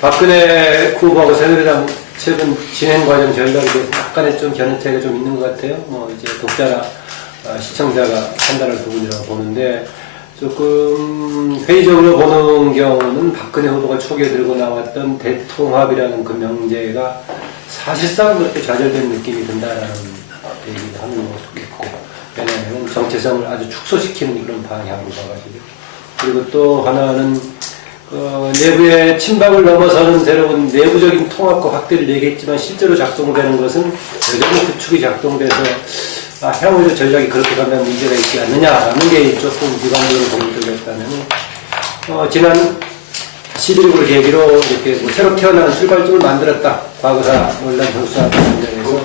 박근혜 후보하고 새누리당 최근 진행 과정 전략에 대해서 약간의 좀 견해차이가 좀 있는 것 같아요. 뭐 이제 독자나 시청자가 판단할 부분이라고 보는데, 조금 회의적으로 보는 경우는 박근혜 후보가 초기에 들고 나왔던 대통합이라는 그 명제가 사실상 그렇게 좌절된 느낌이 든다라는 얘기를 하는 것도 있고, 왜냐하면 정체성을 아주 축소시키는 그런 방향으로 가가지고, 그리고 또 하나는 내부의 친박을 넘어서는 새로운 내부적인 통합과 확대를 얘기했지만 실제로 작동되는 것은 여전히 구축이 작동돼서 향후의 전략이 그렇게 가면 문제가 있지 않느냐라는 게 조금 비관적으로 공격됐다면, 지난 11.6을 계기로 이렇게 뭐 새로 태어나는 출발점을 만들었다. 과거사 논란 형수하는 관련해서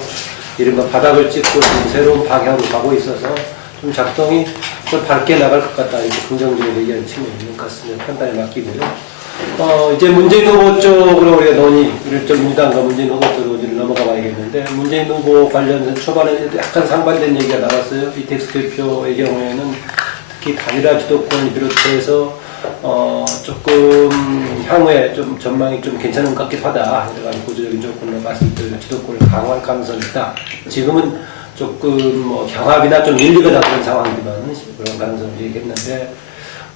이른바 바닥을 찍고 새로운 방향으로 가고 있어서 좀 작동이 좀 밝게 나갈 것 같다. 이렇게 긍정적으로 얘기하는 측면이 있는 것 같습니다. 판단에 맡기고요. 이제 문재인 후보 쪽으로 우리가 논의를 좀 민주당과 문재인 후보 쪽으로 넘어가 봐야겠는데, 문재인 후보 관련해서 초반에 약간 상반된 얘기가 나왔어요. 이택수 대표의 경우에는 특히 단일화 주도권을 비롯해서 조금 향후에 좀 전망이 좀 괜찮은 것 같기도 하다. 이런 구조적인 조건으로 봤을 때 주도권을 강화할 가능성이 있다. 지금은 조금 뭐 경합이나 좀 밀리거나 그런 상황이지만 그런 가능성을 얘기했는데,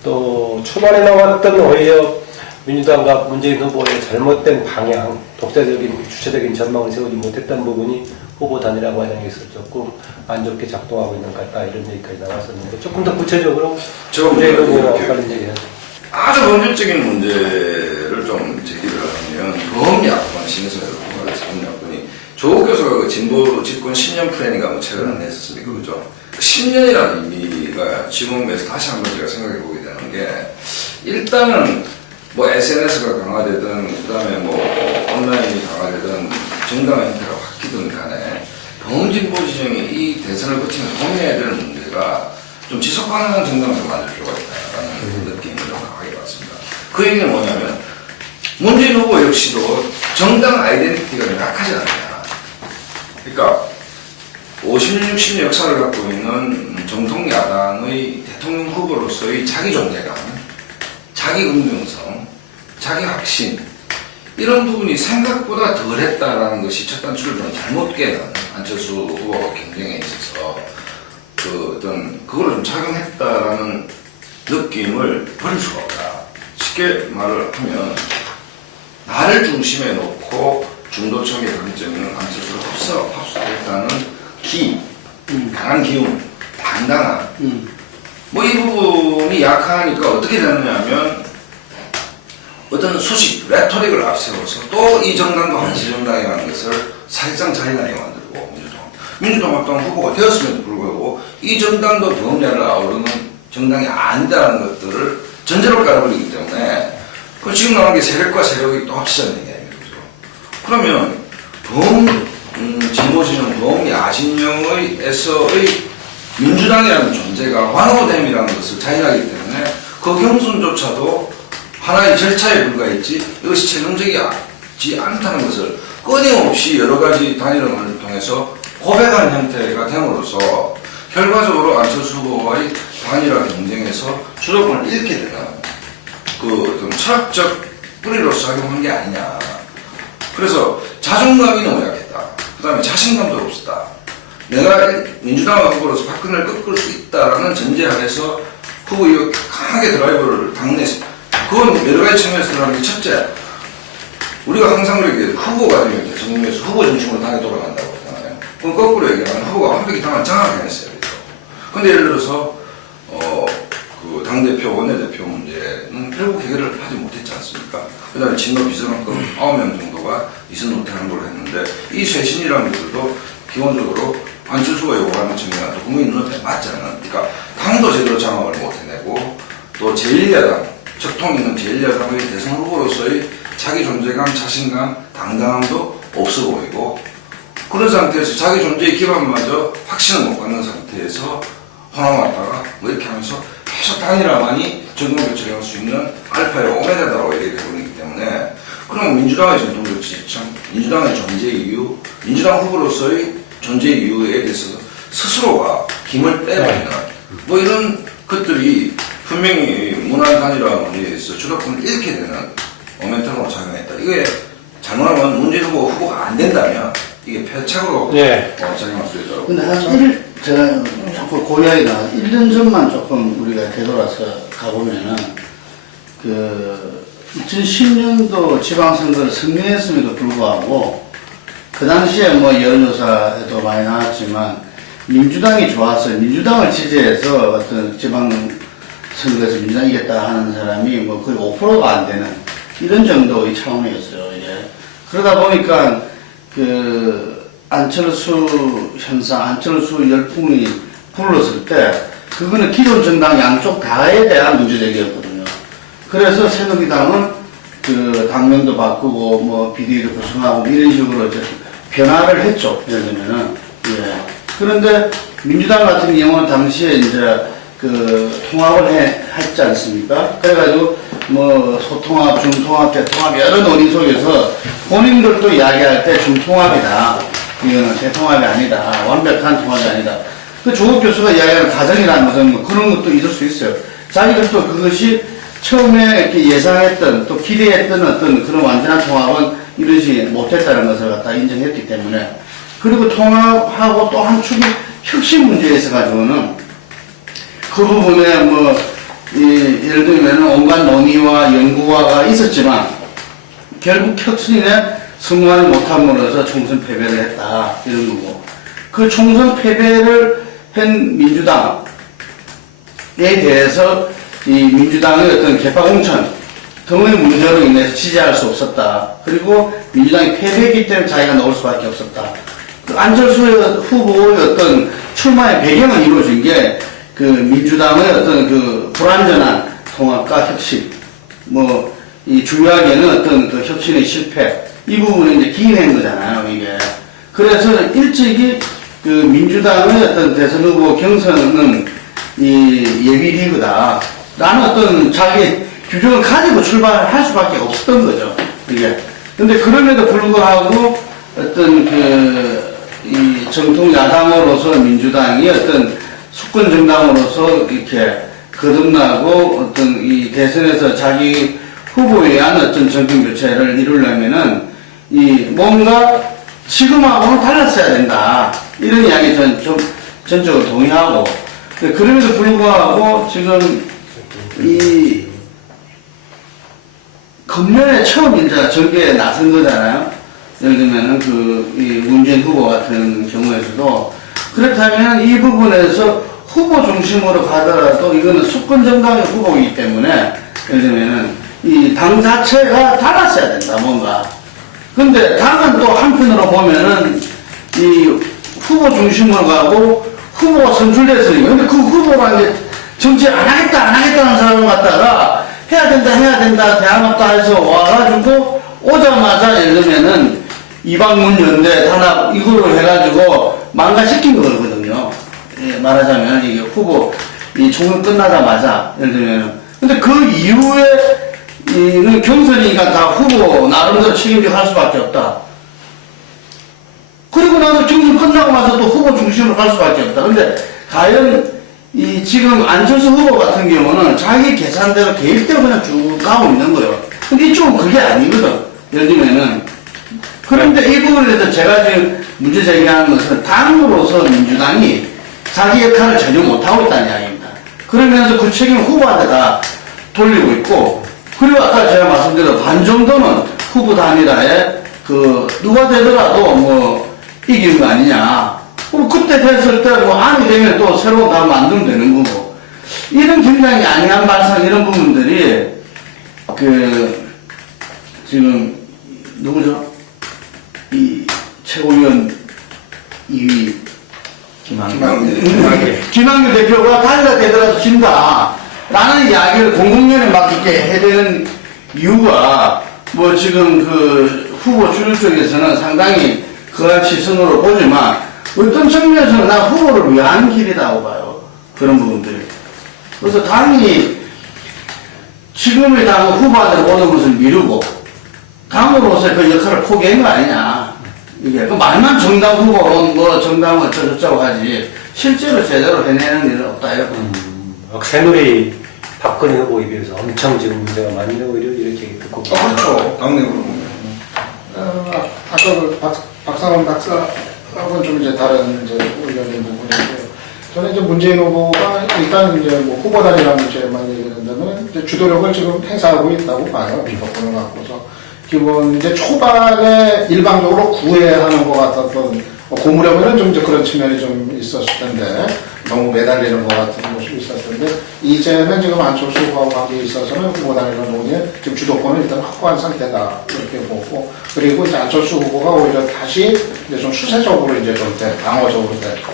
또 초반에 나왔던 오히려 민주당과 문재인 후보의 잘못된 방향, 독자적인 주체적인 전망을 세우지 못했던 부분이 후보 단일화 과정에서 조금 안 좋게 작동하고 있는 것 같다, 이런 얘기까지 나왔었는데, 조금 더 구체적으로 문재인 후보가 다른 얘기를 아주 본질적인 문제를 좀 제기를 하면, 범야권 신선으로 말해서 범야권이 조국 교수가 그 진보 집권 10년 플랜인가 뭐 최근에 냈었습니까, 그죠? 10년이라는 의미가 지금에서 다시 한번 제가 생각해 보게 되는 게, 일단은 뭐 SNS가 강화되든, 그 다음에 뭐 온라인이 강화되든, 정당 형태가 바뀌든 간에 범진보 지정이 이 대선을 거치면서 고민해야 될 문제가 좀 지속 가능한 정당을 만들 필요가 있다라는 느낌을 좀 강하게 받습니다. 그 얘기는 뭐냐면, 문재인 후보 역시도 정당 아이덴티티가 명확하지 않느냐. 그러니까 50년, 60년 역사를 갖고 있는 정통 야당의 대통령 후보로서의 자기 존재감, 자기 긍정성, 자기 확신, 이런 부분이 생각보다 덜했다라는 것이 첫 단추를 좀 잘못 깨는 안철수 후보 경쟁에 있어서 그거를 좀 착용했다라는 느낌을 버릴 수가 없다. 쉽게 말을 하면, 나를 중심에 놓고 중도층의 강점있는 안철수를 흡수했다는 강한 기운, 당당한, 뭐 이 부분이 약하니까 어떻게 되느냐 하면, 어떤 수식, 레토릭을 앞세워서 또 이 정당도 한시정당이라는 것을 사실상 자기만이 만들고, 민주통합당 후보가 되었음에도 불구하고 이 정당도 범야를 아우르는 정당이 아니다라는 것들을 전제로 깔아버리기 때문에, 그 지금 나온 게 세력과 세력이 또 합치자는 얘기입니다. 그러면 진보진영 범야진영에서의 민주당이라는 존재가 완화됨이라는 것을 자인하기 때문에 그 경선조차도 하나의 절차에 불과했지 이것이 최종적이지 않다는 것을 끊임없이 여러 가지 단일화를 통해서 고백하는 형태가 됨으로써 결과적으로 안철수 후보와의 단일화 경쟁에서 주도권을 잃게 되는 좀 철학적 뿌리로서 작용한 게 아니냐. 그래서 자존감이 너무 약했다. 그 다음에 자신감도 없었다. 내가 민주당 후보로서 박근혜를 꺾을 수 있다라는 전제 아래서 후보가 강하게 드라이버를 당내서, 그건 여러 가지 측면에서 들어가는 게, 첫째, 우리가 항상 그렇게 후보가 되면 대통령에서 후보 중심으로 당이 돌아간다고 하잖아요. 그럼 거꾸로 얘기하면 후보가 완벽히 당을 장악해냈어요. 근데 예를 들어서 그 당대표, 원내대표 문제는 결국 해결을 하지 못했지 않습니까? 그 다음에 친노 비서관급 9명 정도가 이선 노태하는 걸 했는데, 이 쇄신이라는 것들도 기본적으로 안철수가 요구하는 측면과 또 국민 눈높이에 맞지 않는, 그러니까 당도 제대로 장악을 못 해내고, 또 제1야당, 적통 있는 제1야당의 대선 후보로서의 자기 존재감, 자신감, 당당함도 없어 보이고, 그런 상태에서 자기 존재의 기반마저 확신을 못 갖는 상태에서 호남왔다가 뭐 이렇게 하면서 계속 단일화만이 정권교체를 할 수 있는 알파의 오메가다라고 얘기하고 있기 때문에, 그럼 민주당의 전통적 지지층, 민주당의 존재 이유, 민주당 후보로서의 존재 이유에 대해서 스스로가 힘을 빼버리는 뭐 이런 것들이 분명히 문화 단일화 문제에서 주도권을 잃게 되는 모멘텀으로 작용했다. 이게 잘못하면 문재인 후보가 안 된다면 이게 패착으로 예. 작용할 수 있더라고요. 근데 제가 자꾸 고이야기가 1년 전만 조금 우리가 되돌아서 가보면은, 2010년도 지방선거를 승리했음에도 불구하고, 그 당시에 뭐 여론조사에도 많이 나왔지만, 민주당이 좋았어요. 민주당을 지지해서 어떤 지방선거에서 민주당이 이겼다 하는 사람이 뭐 거의 5%가 안 되는 이런 정도의 차원이었어요, 이게. 그러다 보니까, 안철수 현상, 안철수 열풍이 불렀을 때, 그거는 기존 정당 양쪽 다에 대한 문제제기였거든요. 그래서 새누리당은 당명도 바꾸고, 뭐, 비대위도 구성하고, 이런 식으로 이제 변화를 했죠. 예를 들면은. 예. 그런데 민주당 같은 경우는 당시에 이제 통합을 했지 않습니까? 그래가지고, 뭐, 소통합, 중통합, 대통합, 여러 논의 속에서 본인들도 이야기할 때 중통합이다. 이거는 대통합이 아니다. 완벽한 통합이 아니다. 조국 교수가 이야기하는 가정이라는 것은 뭐 그런 것도 있을 수 있어요. 자기들도 그것이 처음에 이렇게 예상했던 또 기대했던 어떤 그런 완전한 통합은 이루지 못했다는 것을 갖다 인정했기 때문에 그리고 통합하고 또 한 축이 혁신 문제에 있어가지고는 그 부분에 뭐 예를 들면 온갖 논의와 연구가 있었지만 결국 혁신에 성공하지 못함으로써 총선 패배를 했다 이런 거고 그 총선 패배를 한 민주당에 대해서 이 민주당의 어떤 개파공천 등의 문제로 인해서 지지할 수 없었다. 그리고 민주당이 패배했기 때문에 자기가 나올 수밖에 없었다. 안철수 후보의 어떤 출마의 배경은 이루어진 게 민주당의 어떤 불완전한 통합과 혁신, 이 중요하게는 어떤 혁신의 실패, 이 부분을 이제 기인한 거잖아요, 이게. 그래서 일찍이 민주당의 어떤 대선 후보 경선은 이 예비리그다. 라는 어떤 자기 규정을 가지고 출발할 수밖에 없었던 거죠, 이게. 근데 그럼에도 불구하고 어떤 이 정통 야당으로서 민주당이 어떤 수권 정당으로서 이렇게 거듭나고 어떤 이 대선에서 자기 후보에 의한 어떤 정권 교체를 이루려면은 이 뭔가 지금하고는 달랐어야 된다. 이런 이야기 좀 전적으로 동의하고. 그럼에도 불구하고 지금 이 금년에 처음 이제 전개에 나선 거잖아요. 예를 들면은 이 문재인 후보 같은 경우에서도 그렇다면 이 부분에서 후보 중심으로 가더라도 이거는 수권 정당의 후보이기 때문에 예를 들면은 이 당 자체가 달랐어야 된다 뭔가. 근데 당은 또 한편으로 보면은 이 후보 중심으로 가고 후보가 선출됐으니까. 근데 그 후보가 이제 정치 안 하겠다는 사람을 갖다가 해야 된다, 대안없다 해서 와가지고 오자마자 예를 들면은 이방문 연대 단합 이거로 해가지고 망가시킨 거거든요. 예, 말하자면 이게 후보 이 총선 끝나자마자 예를 들면 근데 그 이후에 이 경선이니까 다 후보 나름대로 책임지고 할 수밖에 없다. 그리고 나서 경선 끝나고 나서 또 후보 중심으로 갈 수밖에 없다. 근데 과연 이 지금 안철수 후보 같은 경우는 자기 계산대로 계획대로 그냥 쭉 가고 있는 거예요. 근데 이쪽은 그게 아니거든. 예를 들면은 그런데 이 부분에 대해서 제가 지금 문제 제기하는 것은 당으로서 민주당이 자기 역할을 전혀 못하고 있다는 이야기입니다. 그러면서 그 책임을 후보한테 다 돌리고 있고 그리고 아까 제가 말씀드린 반 정도는 후보 단일화에 누가 되더라도 이기는 거 아니냐. 그때 됐을 때 안이 되면 또 새로운 당 만들면 되는 거고. 이런 굉장히 안이한 발상 이런 부분들이 지금 누구죠? 이 최고위원 2위 김한길 대표가 단일화 되더라도 진다. 라는 이야기를 공공연히 막 이렇게 해야 되는 이유가 지금 후보 주류 쪽에서는 상당히 그한 시선으로 보지만 어떤 측면에서는 나 후보를 위한 길이라고 봐요. 그런 부분들이. 그래서 당이 지금의 당은 후보한테 모든 것을 미루고 당으로서 그 역할을 포기한 거 아니냐. 이게 말만 정당 후보로 정당 어쩌고저쩌고 하지 실제로 제대로 해내는 일은 없다 이렇게. 새누리 박근혜 후보에 비해서 엄청 지금 문제가 많이 오히려 이렇게 듣고. 그렇죠. 당내으로 보면. 김상원 박사하고는 좀 이제 다른 이제 의견인 부분인데요. 저는 이제 문재인 후보가 일단 이제 뭐 후보단이라는 문제만 얘기한다면 이제 주도력을 지금 행사하고 있다고 봐요. 비법권을 갖고서. 기본 이제 초반에 일방적으로 구애하는 것 같았던 고무력에는 좀 이제 그런 측면이 좀 있었을 텐데 너무 매달리는 것 같은 모습이 있었을 텐데 이제는 지금 안철수 후보와 관계에 있어서는 후보단이라는 논의에 지금 주도권을 일단 확보한 상태다 이렇게 보고 그리고 이제 안철수 후보가 오히려 다시 이제 좀 수세적으로 이제 좀 방어적으로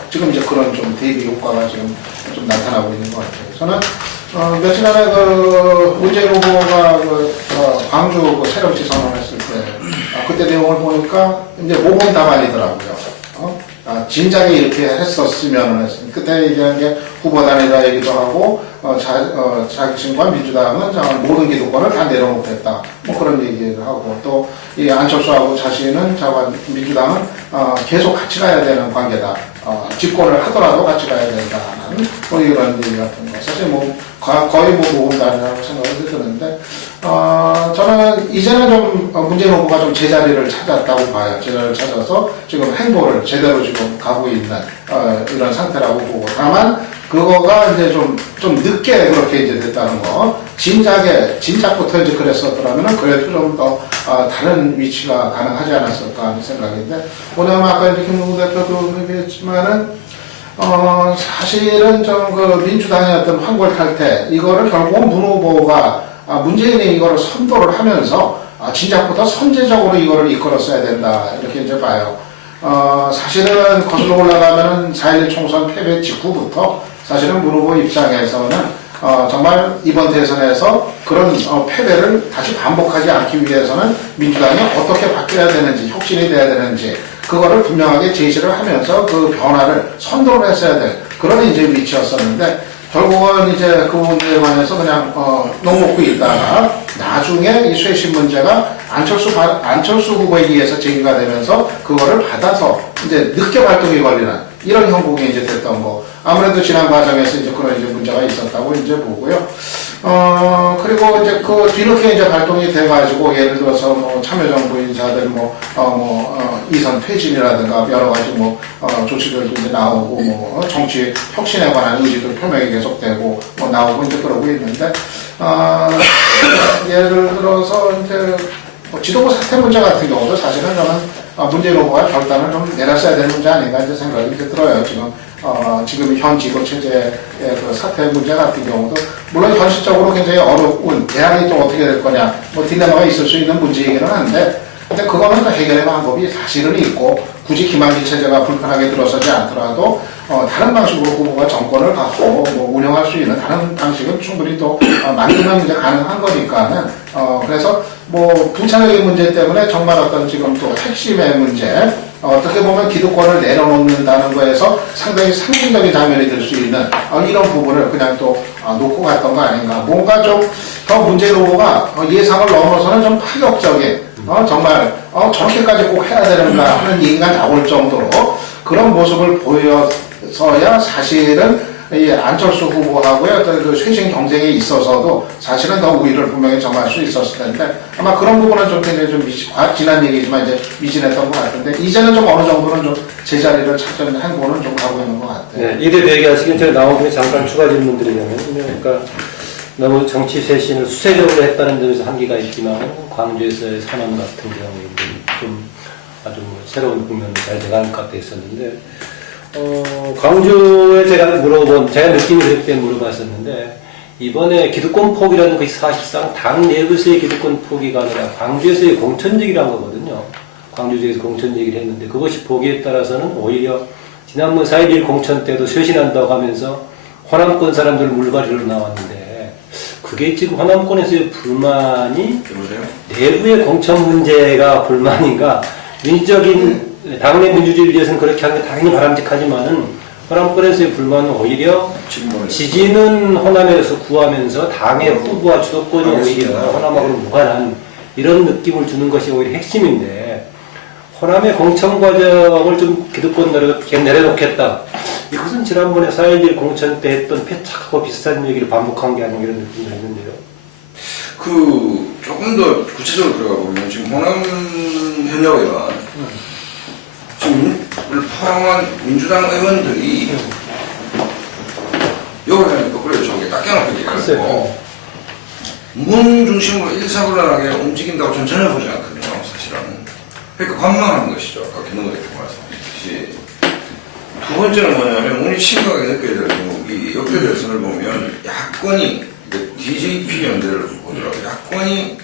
지금 이제 그런 좀 대비 효과가 지금 좀 나타나고 있는 것 같아요. 저는 며칠 전에 문재인 후보가 광주 새정치 선언했을 때 그때 내용을 보니까 이제 모범답안이더라고요. 진작에 이렇게 했었으면 그때 얘기한 게 후보단이라 얘기도 하고 자신과 민주당은 모든 기득권을 다 내려놓겠다 뭐 그런 얘기를 하고 또 이 안철수하고 자신은 민주당은 계속 같이 가야 되는 관계다. 집권을 하더라도 같이 가야 된다는 뭐 이런 얘기 같은 거 사실 뭐 거의 뭐 모범단이라고 생각이 드는데 저는 이제는 좀 문재인 후보가 좀 제자리를 찾았다고 봐요. 제자리를 찾아서 지금 행보를 제대로 지금 가고 있는 이런 상태라고 보고 다만 그거가 이제 좀 늦게 그렇게 이제 됐다는 거. 진작부터 이제 그랬었더라면 그래도 좀 더 다른 위치가 가능하지 않았을까 하는 생각인데 오늘 아까 이제 김문구 대표도 얘기했지만은 사실은 좀 그 민주당의 어떤 황골 탈퇴 이거를 결국은 문 후보가 문재인이 이거를 선도를 하면서 진작부터 선제적으로 이거를 이끌었어야 된다 이렇게 이제 봐요. 사실은 거슬러 올라가면은 4.11 총선 패배 직후부터 사실은 문 후보 입장에서는 정말 이번 대선에서 그런 패배를 다시 반복하지 않기 위해서는 민주당이 어떻게 바뀌어야 되는지 혁신이 돼야 되는지 그거를 분명하게 제시를 하면서 그 변화를 선도를 했어야 될 그런 이제 위치였었는데 결국은 이제 그 문제에 관해서 그냥 녹먹고 있다가 나중에 이 쇄신 문제가 안철수 후보에 의해서 제기가 되면서 그거를 받아서 이제 늦게 발동이 걸리는 이런 형국이 이제 됐던 거. 아무래도 지난 과정에서 이제 그런 이제 문제가 있었다고 이제 보고요. 그리고 이제 그 뒤늦게 이제 발동이 돼가지고 예를 들어서 뭐 참여정부 인사들 이선 퇴진이라든가 여러 가지 조치들도 이제 나오고 정치 혁신에 관한 의지도 표명이 계속되고 나오고 이제 그러고 있는데 예를 들어서 이제 지도부 사퇴 문제 같은 경우도 사실은 저는 문재인 후보가 결단을 좀 내렸어야 되는 문제 아닌가 이제 생각이 이제 들어요. 지금 현 지도 체제의 그 사퇴 문제 같은 경우도 물론 현실적으로 굉장히 어려운 대안이 또 어떻게 될 거냐 딜레마가 있을 수 있는 문제이기는 한데 근데 그거는 해결의 방법이 사실은 있고 굳이 김한기 체제가 불편하게 들어서지 않더라도 다른 방식으로 후보가 정권을 갖고 운영할 수 있는 다른 방식은 충분히 또 만들면 이제 가능한 거니까는 그래서 부차적인 문제 때문에 정말 어떤 지금 또 핵심의 문제 어떻게 보면 기득권을 내려놓는다는 거에서 상당히 상징적인 장면이 될 수 있는 이런 부분을 그냥 또 놓고 갔던 거 아닌가. 뭔가 좀 더 문재인 후보가 예상을 넘어서는 좀 파격적인 정말 저렇게까지 꼭 해야 되는가 하는 얘기가 나올 정도로 그런 모습을 보여서야 사실은 이 안철수 후보하고의 어떤 그 쇄신 경쟁에 있어서도 사실은 더 우위를 분명히 점할 수 있었을 텐데 아마 그런 부분은 좀 굉장히 좀 지난 얘기지만 이제 미진했던 것 같은데 이제는 좀 어느 정도는 좀 제자리를 찾는 행보는 좀 가고 있는 것 같아요. 네, 이대 얘기하시긴 전에 나온 김에 잠깐 추가 질문 드리자면 그러니까 너무 정치 쇄신을 수세적으로 했다는 점에서 한계가 있지만 광주에서의 선언 같은 경우에는 좀 아주 새로운 국면도 잘 돼가는 것 같아 있었는데 광주에 제가 느낌이 그랬기 때문에 물어봤었는데 이번에 기득권 포기라는 것이 사실상 당 내부에서의 기득권 포기가 아니라 광주에서의 공천제기란 거거든요. 광주 지역에서 공천제기를 했는데 그것이 포기에 따라서는 오히려 지난번 4.11 공천 때도 쇄신한다고 하면서 호남권 사람들 물갈이로 나왔는데 그게 지금 호남권에서의 불만이 내부의 공천 문제가 불만인가 민주적인 당내 민주주의를 위해서는 그렇게 하는 게 당연히 바람직하지만은 호남권에서의 불만은 오히려 지지는 호남에서 구하면서 당의 후보와 주도권이 오히려 호남하고 무관한 이런 느낌을 주는 것이 오히려 핵심인데 호남의 공천 과정을 좀 기득권 내려놓겠다. 이것은 지난번에 4.11 공천 때 했던 패착하고 비슷한 얘기를 반복한 게 아닌가 이런 느낌이 있는데요. 조금 더 구체적으로 들어가 보면 지금 호남 현역의원 포함한 민주당 의원들이 여기서 거꾸로 저기 딱 껴놓고 얘기하고 문 중심으로 일사불란하게 움직인다고 저는 전혀 보지 않거든요, 사실은. 그러니까 관망하는 것이죠. 아까 김동관 대표 말씀하셨듯이. 두 번째는 뭐냐면 오늘 심각하게 느껴야 될 대목이 역대 대선을 보면 야권이 DJP 연대를 보더라도 야권이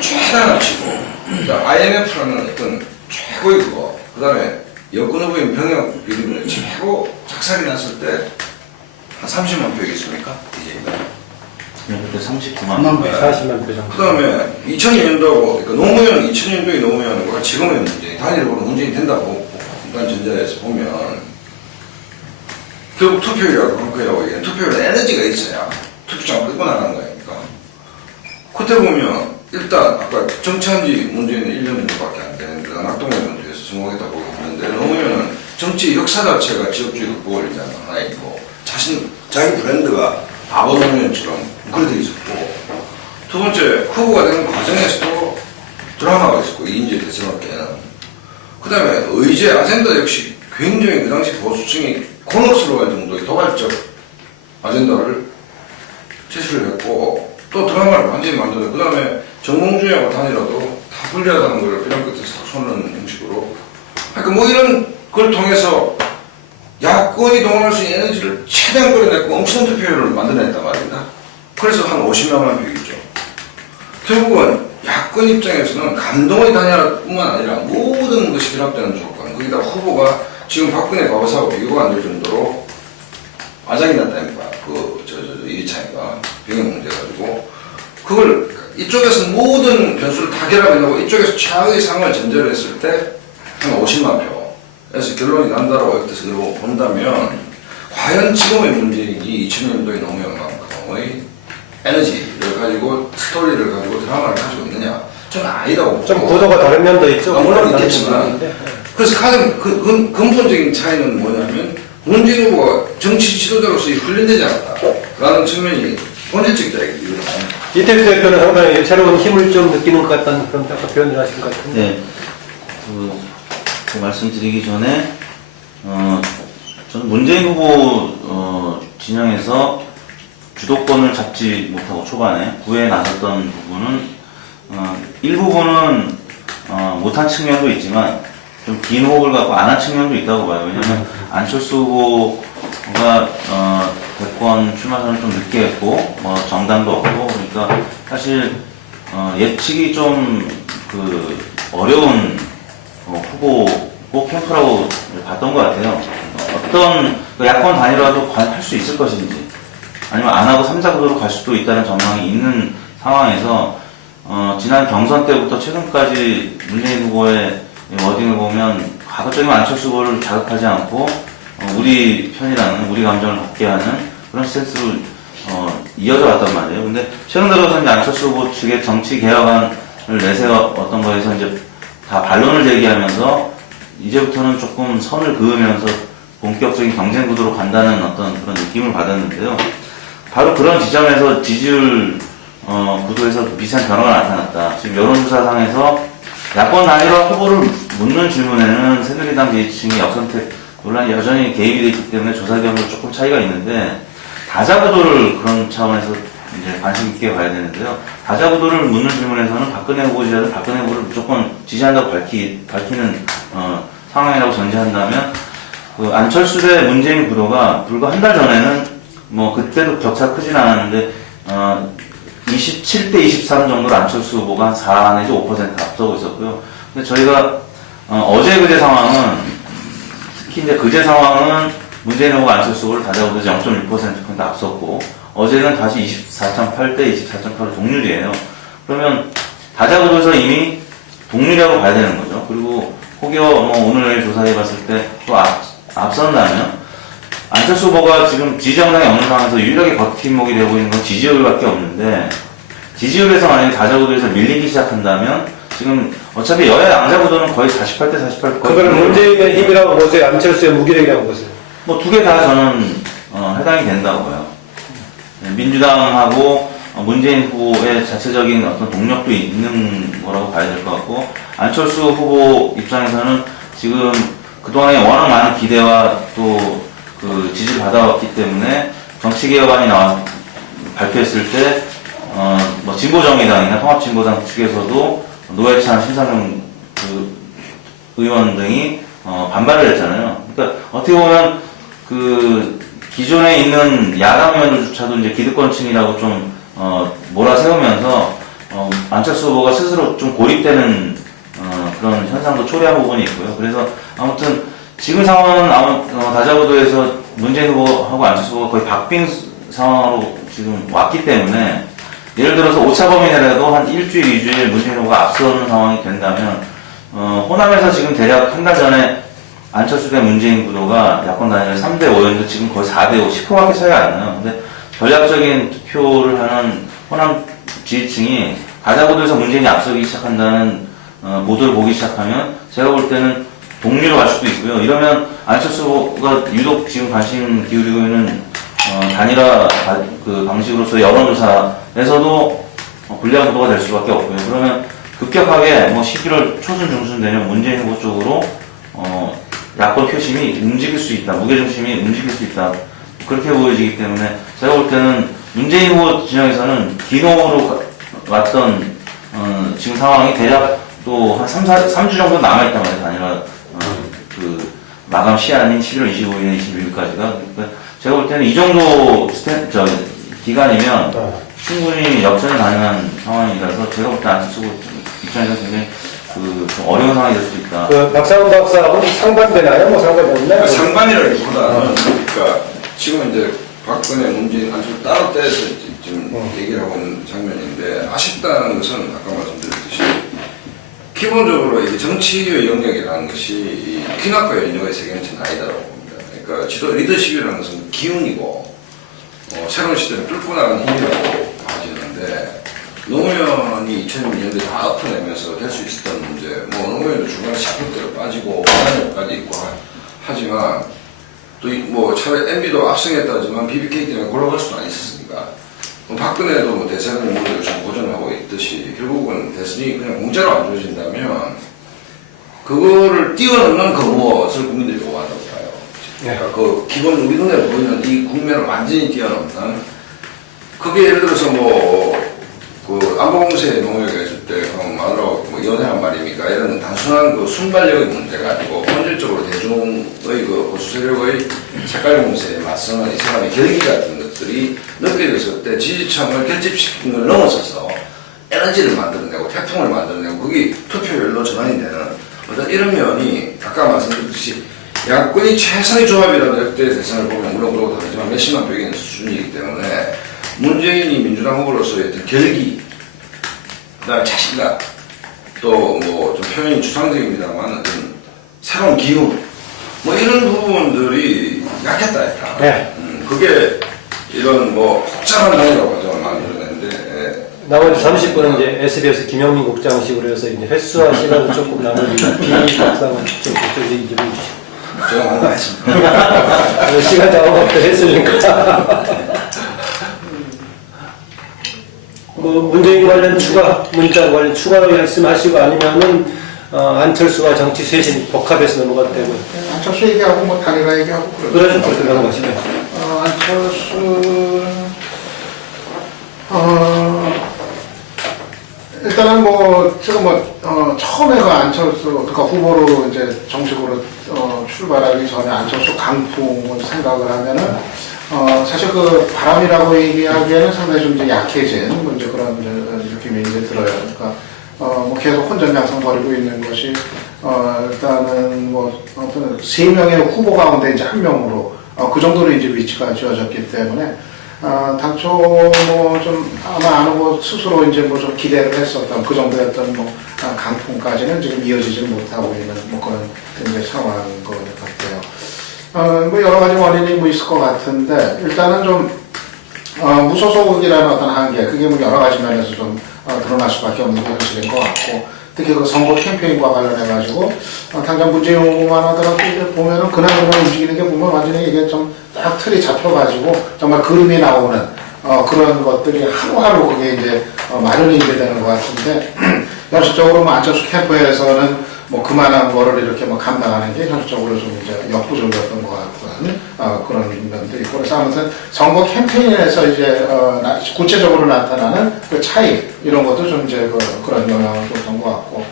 최단합치고 그러니까 IMF라는 어떤 최고의 그거 그 다음에 여권 후보인 병역 비리를 최고 작살이 났을 때 한 30만 표이겠습니까? DJ가. 네, 그때 39만. 40만 표 정도. 그 다음에 2002년도하고, 그러니까 노무현, 2000년도에 노무현과 지금의 문재인, 단일으로 문재인 된다고, 일단 전자에서 보면, 결국 투표율이라고 할 거예요. 이게 투표율은 에너지가 있어야 투표장을 끌고 나가는 거니까. 그때 보면, 일단, 아까 정치한 지 문재인은 1년 정도밖에 안 되는데, 낙동강 전투에서 성공했다고 보는데, 노무현은 정치 역사 자체가 지역주의 극복을 하나 있고, 자기 브랜드가 바보 노무현처럼 그래 돼 있었고, 두 번째, 후보가 되는 과정에서도 드라마가 있었고, 이인재 대선학계는. 그 다음에 의제, 아젠다 역시 굉장히 그 당시 보수층이 곤혹스러워할 정도의 도발적 아젠다를 제시를 했고, 또 드라마를 완전히 만들어요. 그 다음에 정몽주하고 단일화도 다 불리하다는 걸 그냥 끝에서 딱 손는 형식으로. 그러니까 뭐 이런 걸 통해서 야권이 동원할 수 있는 에너지를 최대한 끌어냈고 엄청난 투표율을 만들어냈단 말입니다. 그래서 한 50만 표이죠. 결국은 야권 입장에서는 감동의 단일화뿐만 아니라 모든 것이 결합되는 조건, 거기다 후보가 지금 박근혜 과거사하고 비교가 안 될 정도로 아작이 났다니까. 이해창이가 병역 문제 가지고 그걸 이쪽에서 모든 변수를 다 결합해놓고 이쪽에서 최악의 상황을 전제로 했을 때 한 50만 표에서 결론이 난다라고 여기서 그러고 본다면 과연 지금의 문재인이 2000년도의 노무현만큼의 에너지를 가지고 스토리를 가지고 드라마를 가지고 있느냐? 저는 아니라고. 좀 구도가 다른 면도 있죠. 물론 있겠지만. 그래서 가장 근본적인 차이는 뭐냐면 문재인 후보가 정치 지도자로서 훈련되지 않았다라는 측면이 본질적이다. 이태규 대표는 상당히 새로운 힘을 좀 느끼는 것 같다는 그런 아까 표현을 하신 것 같은데. 네. 그 말씀드리기 전에, 저는 문재인 후보, 진영에서 주도권을 잡지 못하고 초반에 구애에 나섰던 부분은, 일부분은, 못한 측면도 있지만, 좀 긴 호흡을 갖고 안 한 측면도 있다고 봐요. 왜냐면, 안철수 후보가, 대권 출마선을 좀 늦게 했고, 정당도 없고, 그러니까, 사실, 예측이 좀, 어려운, 후보 꼭 캠프라고 봤던 것 같아요. 어떤 야권 단일화도 과연 할 수 있을 것인지, 아니면 안 하고 3자 구도로 갈 수도 있다는 전망이 있는 상황에서, 지난 경선 때부터 최근까지 문재인 후보의 워딩을 보면 과거적인 안철수 후보를 자극하지 않고, 우리 편이라는, 우리 감정을 갖게 하는 그런 스탠스로, 이어져 왔단 말이에요. 근데 최근 들어서 이제 안철수 후보 측의 정치 개혁안을 내세웠던 거에서 이제 다 반론을 제기하면서 이제부터는 조금 선을 그으면서 본격적인 경쟁 구도로 간다는 어떤 그런 느낌을 받았는데요. 바로 그런 지점에서 지지율 구도에서 미세한 변화가 나타났다. 지금 여론조사상에서 야권 단일화 후보를 묻는 질문에는 새누리당 지지층이 역선택 논란이 여전히 개입이 되어 있기 때문에 조사 결과로 조금 차이가 있는데 다자구도를 그런 차원에서 이제 관심 있게 봐야 되는데요. 다자구도를 묻는 질문에서는 박근혜 후보 지지자들 박근혜 후보를 무조건 지지한다고 밝히는 상황이라고 전제한다면 안철수 대 문재인 구도가 불과 한 달 전에는 그때도 격차 크진 않았는데 27대 23 정도로 안철수 후보가 한 4 내지 5% 앞서고 있었고요. 근데 저희가 어제 그제 상황은 특히 이제 그제 상황은 문재인 후보가 안철수 후보를 다자구도에서 0.1% 앞섰고 어제는 다시 24.8대 24.8로 동률이에요. 그러면 다자구도에서 이미 동률이라고 봐야 되는 거죠. 그리고 혹여 오늘 조사해봤을 때 또 앞선다면 안철수 후보가 지금 지지정당이 없는 상황에서 유일하게 버팀목이 되고 있는 건 지지율밖에 없는데 지지율에서 만약에 다자구도에서 밀리기 시작한다면 지금 어차피 여야 양자구도는 거의 48대 48. 그거는 문재인의 힘이라고 보세요? 안철수의 무기력이라고 보세요? 두 개 다 저는 해당이 된다고 봐요. 민주당하고 문재인 후보의 자체적인 어떤 동력도 있는 거라고 봐야 될 것 같고 안철수 후보 입장에서는 지금 그동안에 워낙 많은 기대와 또 그 지지를 받아왔기 때문에 정치개혁안이 발표했을 때, 뭐 진보정의당이나 통합진보당 측에서도 노회찬, 심상정 그 의원 등이 반발을 했잖아요. 그러니까 어떻게 보면 그 기존에 있는 야당 의원들조차도 이제 기득권층이라고 좀 몰아세우면서 안철수 후보가 스스로 좀 고립되는 그런 현상도 초래한 부분이 있고요. 그래서 아무튼 지금 상황은 다자구도에서 문재인 후보하고 안철수 후보가 거의 박빙 상황으로 지금 왔기 때문에 예를 들어서 오차범위내라도 한 일주일, 2주일 문재인 후보가 앞서는 상황이 된다면 호남에서 지금 대략 한 달 전에 안철수 대 문재인 구도가 야권 단일 3대 5였는데 지금 거의 4대 5, 10%밖에 차이가 안 나요. 근데 전략적인 투표를 하는 호남 지지층이 다자구도에서 문재인이 앞서기 시작한다는 모드를 보기 시작하면 제가 볼 때는 동률로 갈 수도 있고요. 이러면 안철수 후보가 유독 지금 관심 기울이고 있는 단일화 그 방식으로서 여론조사에서도 불리한 구도가 될 수밖에 없고요. 그러면 급격하게 뭐 11월 초순 중순 되면 문재인 후보 쪽으로 야권 표심이 움직일 수 있다, 무게중심이 움직일 수 있다, 그렇게 보여지기 때문에 제가 볼 때는 문재인 후보 진영에서는 기노로 왔던 지금 상황이 대략 또 한 3주 정도 남아있단 말이에요. 단일화 그 마감 시한인 11월 25일에 26일까지가. 그러니까 제가 볼 때는 이 정도 기간이면 충분히 역전이 가능한 상황이라서 제가 볼 때 안철수 후보 입장에서 굉장히 좀 어려운 상황이 될 수도 있다. 그 박상훈 박사하고 상반되나요? 뭐 상반이 없나요? 상반이라기보다는 그러니까 지금 이제 박근혜, 문재인 안철수 따로 떼서 지금 얘기를 하고 있는 장면인데 아쉽다는 것은 아까 말씀드렸듯이 기본적으로 이게 정치의 영역이라는 것이 이 퀸학과 연녀의 세계는 아니다라고 봅니다. 그러니까 지도 리더십이라는 것은 기운이고 새로운 시대를 뚫고 나가는 힘이라고 봐지는데 노무현이 2006년도에 다 엎어내면서 될 수 있었던 문제, 뭐 노무현도 중간에 10%대로 빠지고 반환력까지 있고 하지만 또 뭐 차라리 MB도 압승했다지만 BBK 때문에 골라갈 수도 안 있었으니까 박근혜도 뭐 대선을 모두 지금 고전하고 있듯이 결국은 대선이 그냥 공짜로 안 주어진다면 그거를 뛰어넘는 그 무엇을 국민들이 요구한다고 봐요. 그러니까 그 기본 우리 눈에 보이는 이 국면을 완전히 뛰어넘는 그게 예를 들어서 그 안보공세에 농협에 있을 때 마누라고 뭐 연애한 말입니까? 이런 단순한 그 순발력의 문제가 아니고 본질적으로 대중의 그 보수 세력의 색깔 공세에 맞서는 이 사람의 결기 같은 것들이 느껴졌을 때 지지층을 결집시키는 걸 넘어서서 에너지를 만들어내고 태풍을 만들어내고 그게 투표율로 전환이 되는 어떤 이런 면이 아까 말씀드렸듯이 야권이 최상의 조합이라는 역대 대선을 보면 물론 그러고 다르지만 몇십만 표에 있는 수준이기 때문에 문재인이 민주당 후보로서의 어떤 결기, 그다음 자신감, 또 뭐 좀 표현이 추상적입니다만 어떤 새로운 기운, 뭐 이런 부분들이 약했다 했다. 네. 그게 이런 뭐 복잡한 단위라고 과정을 만들어냈는데 나머지 30분은 이제 SBS 김영민 국장식으로 해서 이제 횟수와 시간을 조금 나누기 비 박사는 좀 그쪽에 이제 보여주시죠. 제가 말씀하셨습니다. 시간 작업부터 했으니까. 뭐 문재인 관련 문자 관련 추가 말씀하시고 아니면은 안철수와 정치 쇄신 복합해서 넘어가도 되고. 안철수 얘기하고 뭐 단일화 얘기하고 그러죠. 그렇게 넘어가시죠. 안철수는 일단은 뭐 지금 처음에가 안철수 그러니까 후보로 이제 정식으로 출발하기 전에 안철수 강풍을 생각을 하면은 사실 그 바람이라고 얘기하기에는 상당히 좀 이제 약해진 뭐 이제 그런 느낌이 이제 들어요. 그러니까 뭐 계속 혼전양상 벌이고 있는 것이 일단은 뭐 어떤 3명의 후보 가운데 이제 1명으로 그 정도로 이제 위치가 지어졌기 때문에 당초 뭐 좀 아마 안 오고 스스로 이제 뭐 좀 기대를 했었던 그 정도였던 뭐 강풍까지는 지금 이어지지 못하고 있는 뭐 그런 이제 상황인 것 같아요. 뭐 여러 가지 원인이 뭐 있을 것 같은데 일단은 좀 무소속이라는 어떤 한계 그게 뭐 여러 가지 면에서 좀 드러날 수밖에 없는 현실인 것 같고 특히 그 선거 캠페인과 관련해가지고 당장 문재인 후보만 하더라도 이제 보면은 그날그날 움직이는 게 보면 완전히 이게 좀 딱 틀이 잡혀가지고 정말 그림이 나오는 그런 것들이 하루하루 그게 이제 마련이 이제 되는 것 같은데 현실적으로 뭐 안철수 캠프에서는 뭐 그만한 거를 이렇게 뭐 감당하는 게 현실적으로 좀 이제 역부족이었던 것 같은 그런 면도 있고, 그래서 아무튼 선거 캠페인에서 이제 구체적으로 나타나는 그 차이 이런 것도 좀 이제 그런 영향을 줬던 것 같고,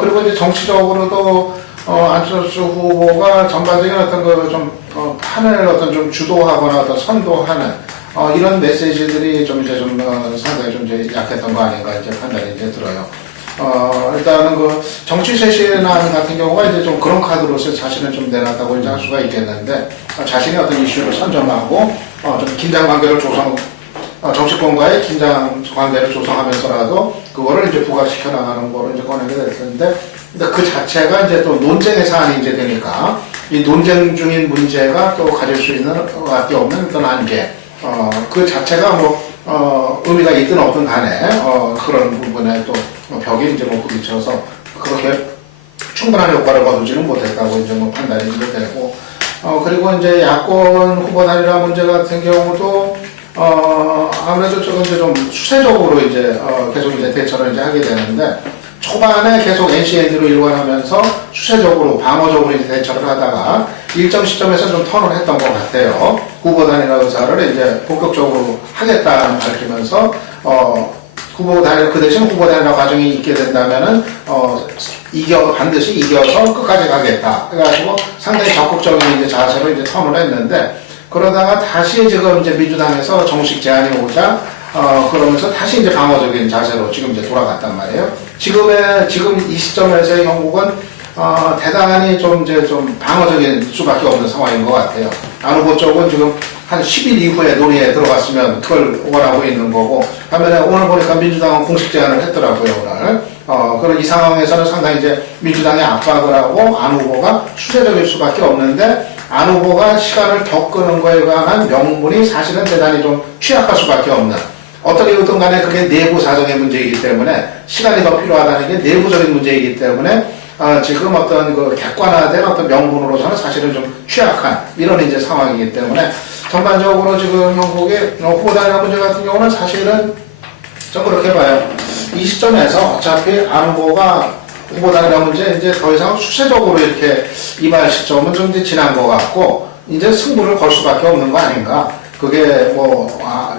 그리고 이제 정치적으로도 안철수 후보가 전반적인 어떤 판을 좀 주도하거나 어떤 선도하는 이런 메시지들이 좀 이제 상당히 좀 이제 약했던 거 아닌가 이제 판단이 이제 들어요. 일단은 정치 쇄신안 같은 경우가 이제 좀 그런 카드로서 자신을 좀 내놨다고 이제 할 수가 있겠는데, 자신이 어떤 이슈를 선점하고, 좀 긴장 관계를 정치권과의 긴장 관계를 조성하면서라도 그거를 이제 부각시켜 나가는 거를 이제 꺼내게 됐는데, 근데 그 자체가 이제 또 논쟁의 사안이 이제 되니까, 이 논쟁 중인 문제가 또 가질 수 있는 밖에 없는 어떤 한계, 그 자체가 의미가 있든 없든 간에, 그런 부분에 또 벽에 이제 부딪혀서 그렇게 충분한 효과를 거두지는 못했다고 이제 판단이 이제 되고, 그리고 이제 야권 후보 단일화 문제 같은 경우도, 아무래도 조금 이제 좀 수세적으로 이제, 계속 이제 대처를 이제 하게 되는데, 초반에 계속 NCN으로 일관하면서 수세적으로, 방어적으로 이제 대처를 하다가 일정 시점에서 좀 턴을 했던 것 같아요. 후보 단일화 의사를 이제 본격적으로 하겠다는 밝히면서, 그 대신 후보 단일화 과정이 있게 된다면은, 반드시 이겨서 끝까지 가겠다. 그래가지고 상당히 적극적인 이제 자세로 이제 턴을 했는데, 그러다가 다시 지금 이제 민주당에서 정식 제안이 오자, 그러면서 다시 이제 방어적인 자세로 지금 이제 돌아갔단 말이에요. 지금 이 시점에서의 형국은, 대단히 좀 방어적인 수밖에 없는 상황인 것 같아요. 안 후보 쪽은 지금 한 10일 이후에 논의에 들어갔으면 그걸 원하고 있는 거고, 반면에 오늘 보니까 민주당은 공식 제안을 했더라고요, 오늘. 그런 이 상황에서는 상당히 이제 민주당이 압박을 하고 안 후보가 수세적일 수밖에 없는데, 안 후보가 시간을 더 끄는 거에 관한 명분이 사실은 대단히 좀 취약할 수밖에 없는, 어떻게 든 간에 그게 내부 사정의 문제이기 때문에, 시간이 더 필요하다는 게 내부적인 문제이기 때문에, 지금 어떤 객관화된 어떤 명분으로서는 사실은 좀 취약한 이런 이제 상황이기 때문에, 전반적으로 지금 형국의 후보 단일화 문제 같은 경우는 사실은 좀 그렇게 봐요. 이 시점에서 어차피 안 후보가 후보 단일화 문제 이제 더 이상 수세적으로 이렇게 임할 시점은 좀 이제 지난 것 같고, 이제 승부를 걸 수밖에 없는 거 아닌가. 그게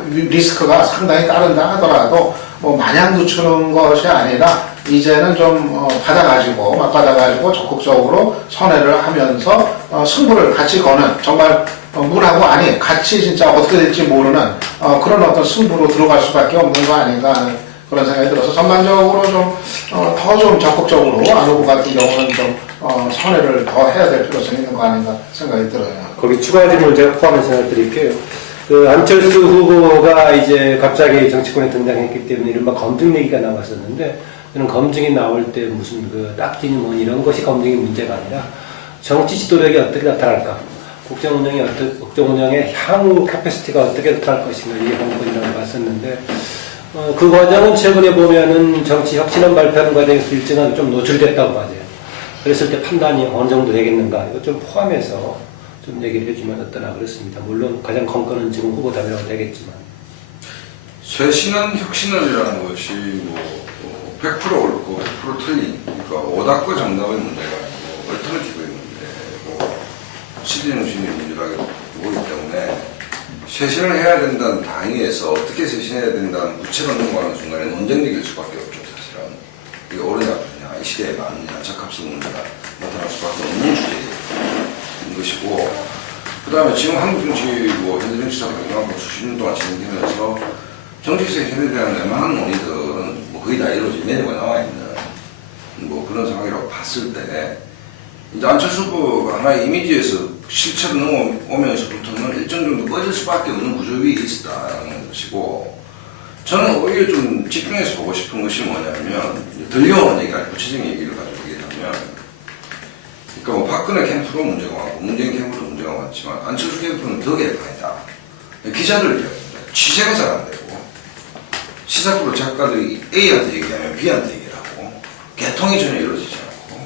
리스크가 상당히 따른다 하더라도 마냥 늦추는 것이 아니라 이제는 좀 맞받아가지고 적극적으로 선회를 하면서 승부를 같이 거는, 정말 물하고 안이 같이 진짜 어떻게 될지 모르는 그런 어떤 승부로 들어갈 수밖에 없는 거 아닌가 하는 그런 생각이 들어서, 전반적으로 더 좀 적극적으로 안 후보 같은 경우는 좀 선회를 더 해야 될 필요성이 있는 거 아닌가 생각이 들어요. 거기 추가 질문을 제가 포함해서 드릴게요. 안철수 후보가 이제 갑자기 정치권에 등장했기 때문에 이른바 검증 얘기가 나왔었는데, 저는 검증이 나올 때 무슨 딱지니 뭐니 이런 것이 검증의 문제가 아니라 정치 지도력이 어떻게 나타날까, 국정 운영의 향후 캐패시티가 어떻게 나타날 것인가, 이게 관건이라고 봤었는데, 그 과정은 최근에 보면은 정치 혁신안 발표하는 과정에서 일정하게 좀 노출됐다고 봐요. 그랬을 때 판단이 어느 정도 되겠는가, 이거 좀 포함해서 좀 얘기를 해주면 어떠나 그렇습니다. 물론 가장 건건은 지금 후보 단일화가 되겠지만. 쇄신안 혁신안이라는 것이 100% 옳고 100% 틀린, 그러니까 오답과 정답의 문제가 아니고 얼터너티브의 문제고 시대정신의 문제라고 보기 때문에, 쇄신을 해야 된다는 당위에서 어떻게 쇄신해야 된다는 구체로 넘어가는 순간에 논쟁적일 수밖에 없죠. 사실은 이게 옳으냐 그러냐, 이 시대에 맞느냐, 적합성 문제가 나타날 수밖에 없는 주제인 것이고, 그 다음에 지금 한국 정치 현재 정치 사회가 수십 년 동안 진행되면서 정치 쇄신에 대한 웬만한 논의들은 거의 다 이루어진 내용가 나와 있는 그런 상황이라고 봤을 때, 이제 안철수 후보가 하나의 이미지에서 실체로 넘어오면서부터는 일정 정도 꺼질 수밖에 없는 구조비 있었다는 것이고, 저는 오히려 좀 집중해서 보고 싶은 것이 뭐냐면, 들려오는 얘기가 구체적인 얘기를 가지고 얘기하면, 그러니까 박근혜 캠프도 문제가 많고 문재인 캠프도 문제가 많지만 안철수 캠프는 더 개판이다. 기자들 얘기합니다. 취재가 잘 안 되고, 시사프로 작가들이 A한테 얘기하면 B한테 얘기를 하고, 개통이 전혀 이루어지지 않고,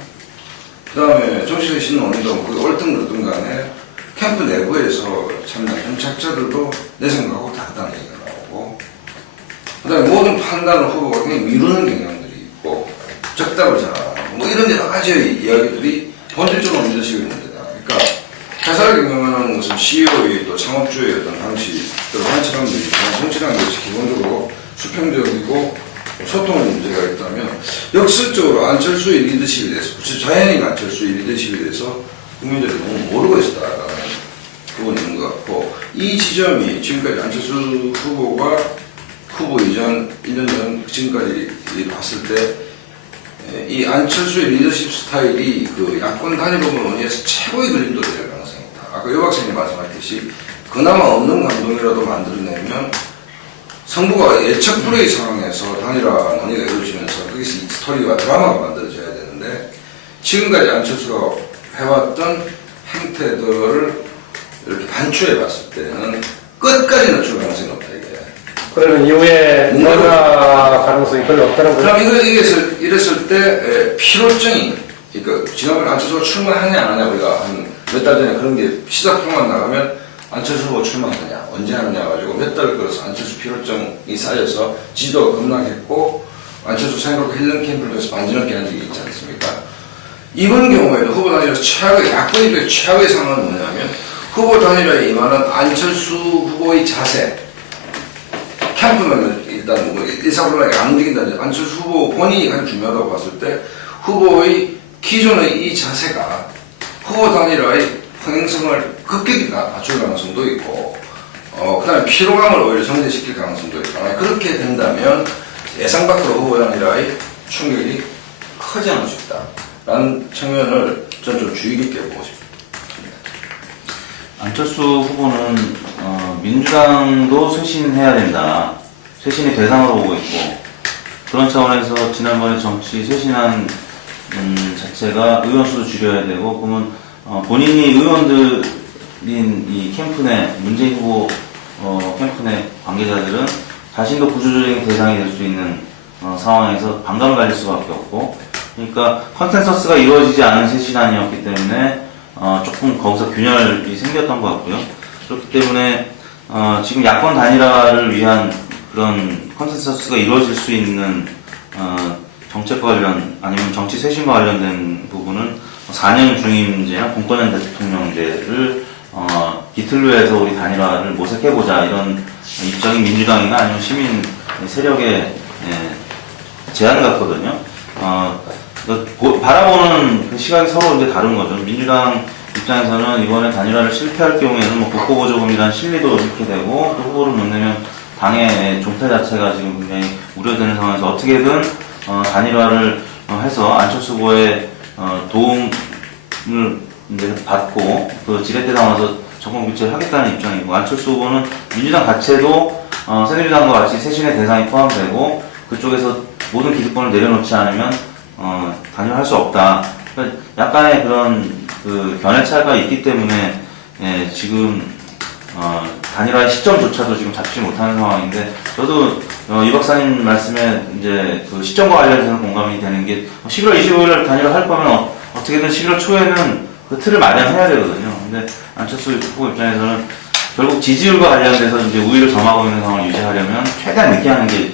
그 다음에 정치쇄신 논의도 그 얼등걸등 간에 캠프 내부에서 참여한 정착자들도 내 생각하고 다르다는 얘기가 나오고, 그 다음에 모든 판단을 후보가 그냥 미루는 경향들이 있고, 적답을 잘하라. 뭐 이런 여러 가지 이야기들이 본질적으로 문제식의 문제다. 그러니까 회사를 경영하는 것은 CEO의 또 창업주의 어떤 방식들, 한치감들이 정치라는 것이 기본적으로 수평적이고 소통의 문제가 있다면 역설적으로 안철수의 리더십에 대해서, 자연인 안철수의 리더십에 대해서 국민들이 너무 모르고 있었다라는 부분이 있는 것 같고, 이 지점이 지금까지 안철수 후보가 후보 이전 1년 전 지금까지 봤을 때 이 안철수의 리더십 스타일이 그 야권 단일화를 논의해서 최고의 그림도 될 가능성이 있다. 아까 여 박사님이 말씀하셨듯이 그나마 없는 감동이라도 만들어내면 성부가 예측 불허의 상황에서 단일화 논의가 이루어지면서 거기서 이 스토리와 드라마가 만들어져야 되는데, 지금까지 안철수가 해왔던 행태들을 이렇게 반추해 봤을 때는 끝까지 늦출 가능성이 없다, 이게. 그러면 이후에 변화 가능성이 별로 없다는 거죠? 그럼 이랬을 때 필요성이, 그러니까 지난번에 안철수가 출마하냐 안 하냐 우리가 한 몇 달 전에 그런 게 시사평만 나가면 안철수 후보 출마하느냐 언제 하느냐 가지고 몇 달 걸어서 안철수 필요성이 쌓여서 지지도가 급락했고 안철수 생각으로 힐링 캠프를 해서 반전을 깨는 적이 있지 않습니까? 이번 경우에는 후보 단일화 최악의, 야권이 최악의 상황은 뭐냐면 후보 단일화에 임하는 안철수 후보의 자세, 캠프는 일단 뭐 일사불란하게 안 움직인다는 안철수 후보 본인이 가장 중요하다고 봤을 때 후보의 기존의 이 자세가 후보 단일화의 흥행성을 급격히 낮출 가능성도 있고, 그 다음에 피로감을 오히려 정제시킬 가능성도 있다. 그렇게 된다면 예상 밖으로 후보 단일화의 충격이 크지 않을 수 있다라는 측면을 저는 좀 주의 깊게 보고 싶습니다. 안철수 후보는 민주당도 쇄신해야 된다. 쇄신의 대상으로 보고 있고, 그런 차원에서 지난번에 정치 쇄신안 자체가 의원수도 줄여야 되고, 그러면 본인이 의원들인 이 캠프 내 문재인 후보 캠프 내 관계자들은 자신도 구조조정의 대상이 될 수 있는 상황에서 반감을 가질 수밖에 없고, 그러니까 컨센서스가 이루어지지 않은 쇄신안이었기 때문에 조금 거기서 균열이 생겼던 것 같고요. 그렇기 때문에 지금 야권 단일화를 위한 그런 컨센서스가 이루어질 수 있는 정책 관련 아니면 정치 쇄신과 관련된 부분은 4년 중임제나 공권형 대통령제를 비틀로 해서 우리 단일화를 모색해보자, 이런 입장이 민주당이나 아니면 시민 세력의 제안 같거든요. 바라보는 그 시각이 서로 이제 다른 거죠. 민주당 입장에서는 이번에 단일화를 실패할 경우에는 뭐 국고보조금이란 실리도 이렇게 되고, 또 후보를 못 내면 당의 존폐 자체가 지금 굉장히 우려되는 상황에서 어떻게든 단일화를 해서 안철수 후보의 도움을 이제 받고 그 지렛대 삼아서 정권 교체를 하겠다는 입장이고, 안철수 후보는 민주당 자체도 새누리당과 같이 쇄신의 대상이 포함되고 그쪽에서 모든 기득권을 내려놓지 않으면 단일화할 수 없다. 그러니까 약간의 그런 그 견해 차이가 있기 때문에 지금 단일화의 시점조차도 지금 잡지 못하는 상황인데, 저도 이 박사님 말씀에 이제 그 시점과 관련해서는 공감이 되는 게 11월 25일 단일화 할 거면 어떻게든 11월 초에는 그 틀을 마련해야 되거든요. 근데 안철수 후보 입장에서는 결국 지지율과 관련돼서 이제 우위를 점하고 있는 상황을 유지하려면 최대한 늦게 하는 게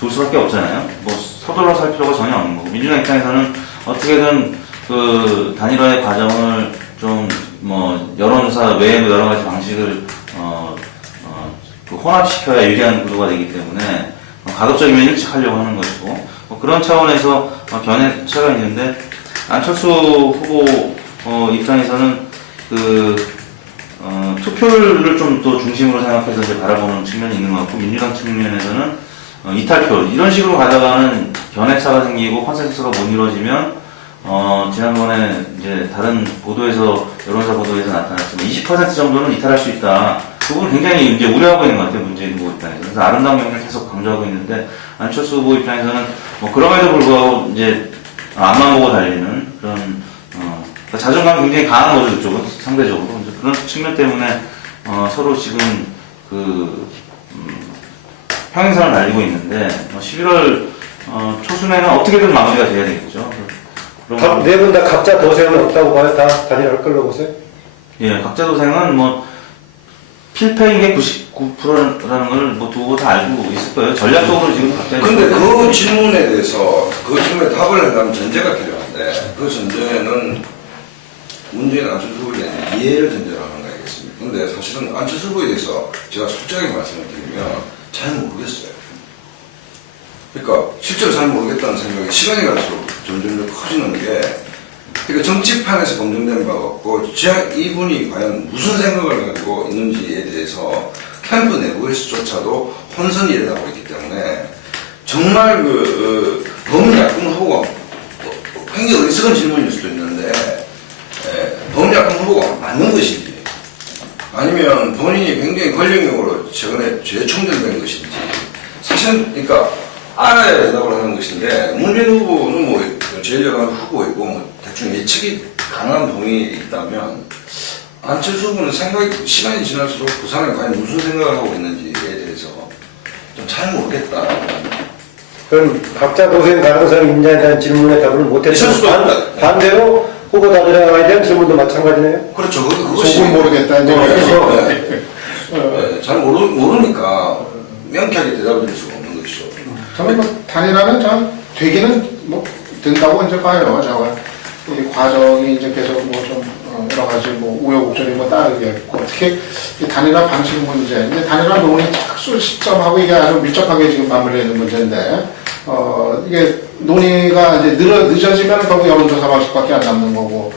좋을 수밖에 없잖아요. 뭐 서둘러서 할 필요가 전혀 없는 거고, 민주당 입장에서는 어떻게든 그 단일화의 과정을 좀 뭐 여론조사 외에도 여러 가지 방식을 그 혼합시켜야 유리한 구도가 되기 때문에 가급적이면 일찍 하려고 하는 것이고, 뭐 그런 차원에서 견해차가 있는데, 안철수 후보 입장에서는 그 투표를 좀 더 중심으로 생각해서 이제 바라보는 측면이 있는 것 같고, 민주당 측면에서는 이탈표 이런 식으로 가다가는 견해차가 생기고 컨센서스가 못 이루어지면 지난번에 이제 다른 보도에서, 여론조사 보도에서 나타났지만 20% 정도는 이탈할 수 있다. 그 부분 굉장히 이제 우려하고 있는 것 같아요, 문재인 후보 입장에서. 그래서 아름다운 경쟁을 계속 강조하고 있는데, 안철수 후보 입장에서는 뭐 그럼에도 불구하고 이제 앞만 보고 달리는 그런 그러니까 자존감이 굉장히 강한 거죠, 그쪽은 상대적으로. 이제 그런 측면 때문에 서로 지금 그 평행선을 달리고 있는데, 11월 초순에는 어떻게든 마무리가 돼야 되겠죠. 네 분 다 각자 도생은 없다고 봐요? 다 단일화를 끌러 보세요? 예, 각자 도생은 뭐 필패인 게 99%라는 걸 뭐 두고 다 알고 있을 거예요. 전략적으로 지금 갑자기. 근데 그 질문에 대해서 그 질문에 답을 하려면 전제가 필요한데 그 전제는 문재인 안철수 후보에 대한 이해를 전제로 하는 거 아니겠습니까? 근데 사실은 안철수 후보에 대해서 제가 솔직하게 말씀을 드리면 잘 모르겠어요. 그러니까 실제로 잘 모르겠다는 생각이 시간이 갈수록 점점 더 커지는 게 그러니까 정치판에서 검증된 바가 없고 이분이 과연 무슨 생각을 가지고 있는지에 대해서 캠프 내부에서조차도 혼선이 일어나고 있기 때문에 정말 범야권 후보가 굉장히 어리석은 질문일 수도 있는데 범야권 후보가 맞는 것인지 아니면 본인이 굉장히 권력력으로 최근에 재충전된 것인지 사실은 그러니까 알아야 대답을 하는 것인데 문재인 후보는 뭐 제1야당 후보이고 뭐 대충 예측이 가능한 동이 있다면 안철수 후보는 시간이 지날수록 부산에 과연 무슨 생각을 하고 있는지에 대해서 좀 잘 모르겠다. 그럼 각자 고생 가능성 인자에 대한 질문에 답을 있을 수도 못했지만 있다. 반대로 후보 답변에 대한 질문도 마찬가지네요. 그렇죠. 그것이 속은 모르겠다 이제 그래서 네, 잘 모르니까 명쾌하게 대답을 드릴 수가 없는 것이죠. 저는 뭐 단일화는 참 되기는 뭐 된다고 이제 봐요. 제가 이 과정이 이제 계속 뭐 좀 여러 가지 뭐 우여곡절이 뭐 따르겠고 특히 이 단일화 방식 문제, 이제 단일화 논의 착수 시점하고 이게 아주 밀접하게 지금 맞물려 있는 문제인데 이게 논의가 이제 늦어지면 결국 여론조사 방식밖에 안 남는 거고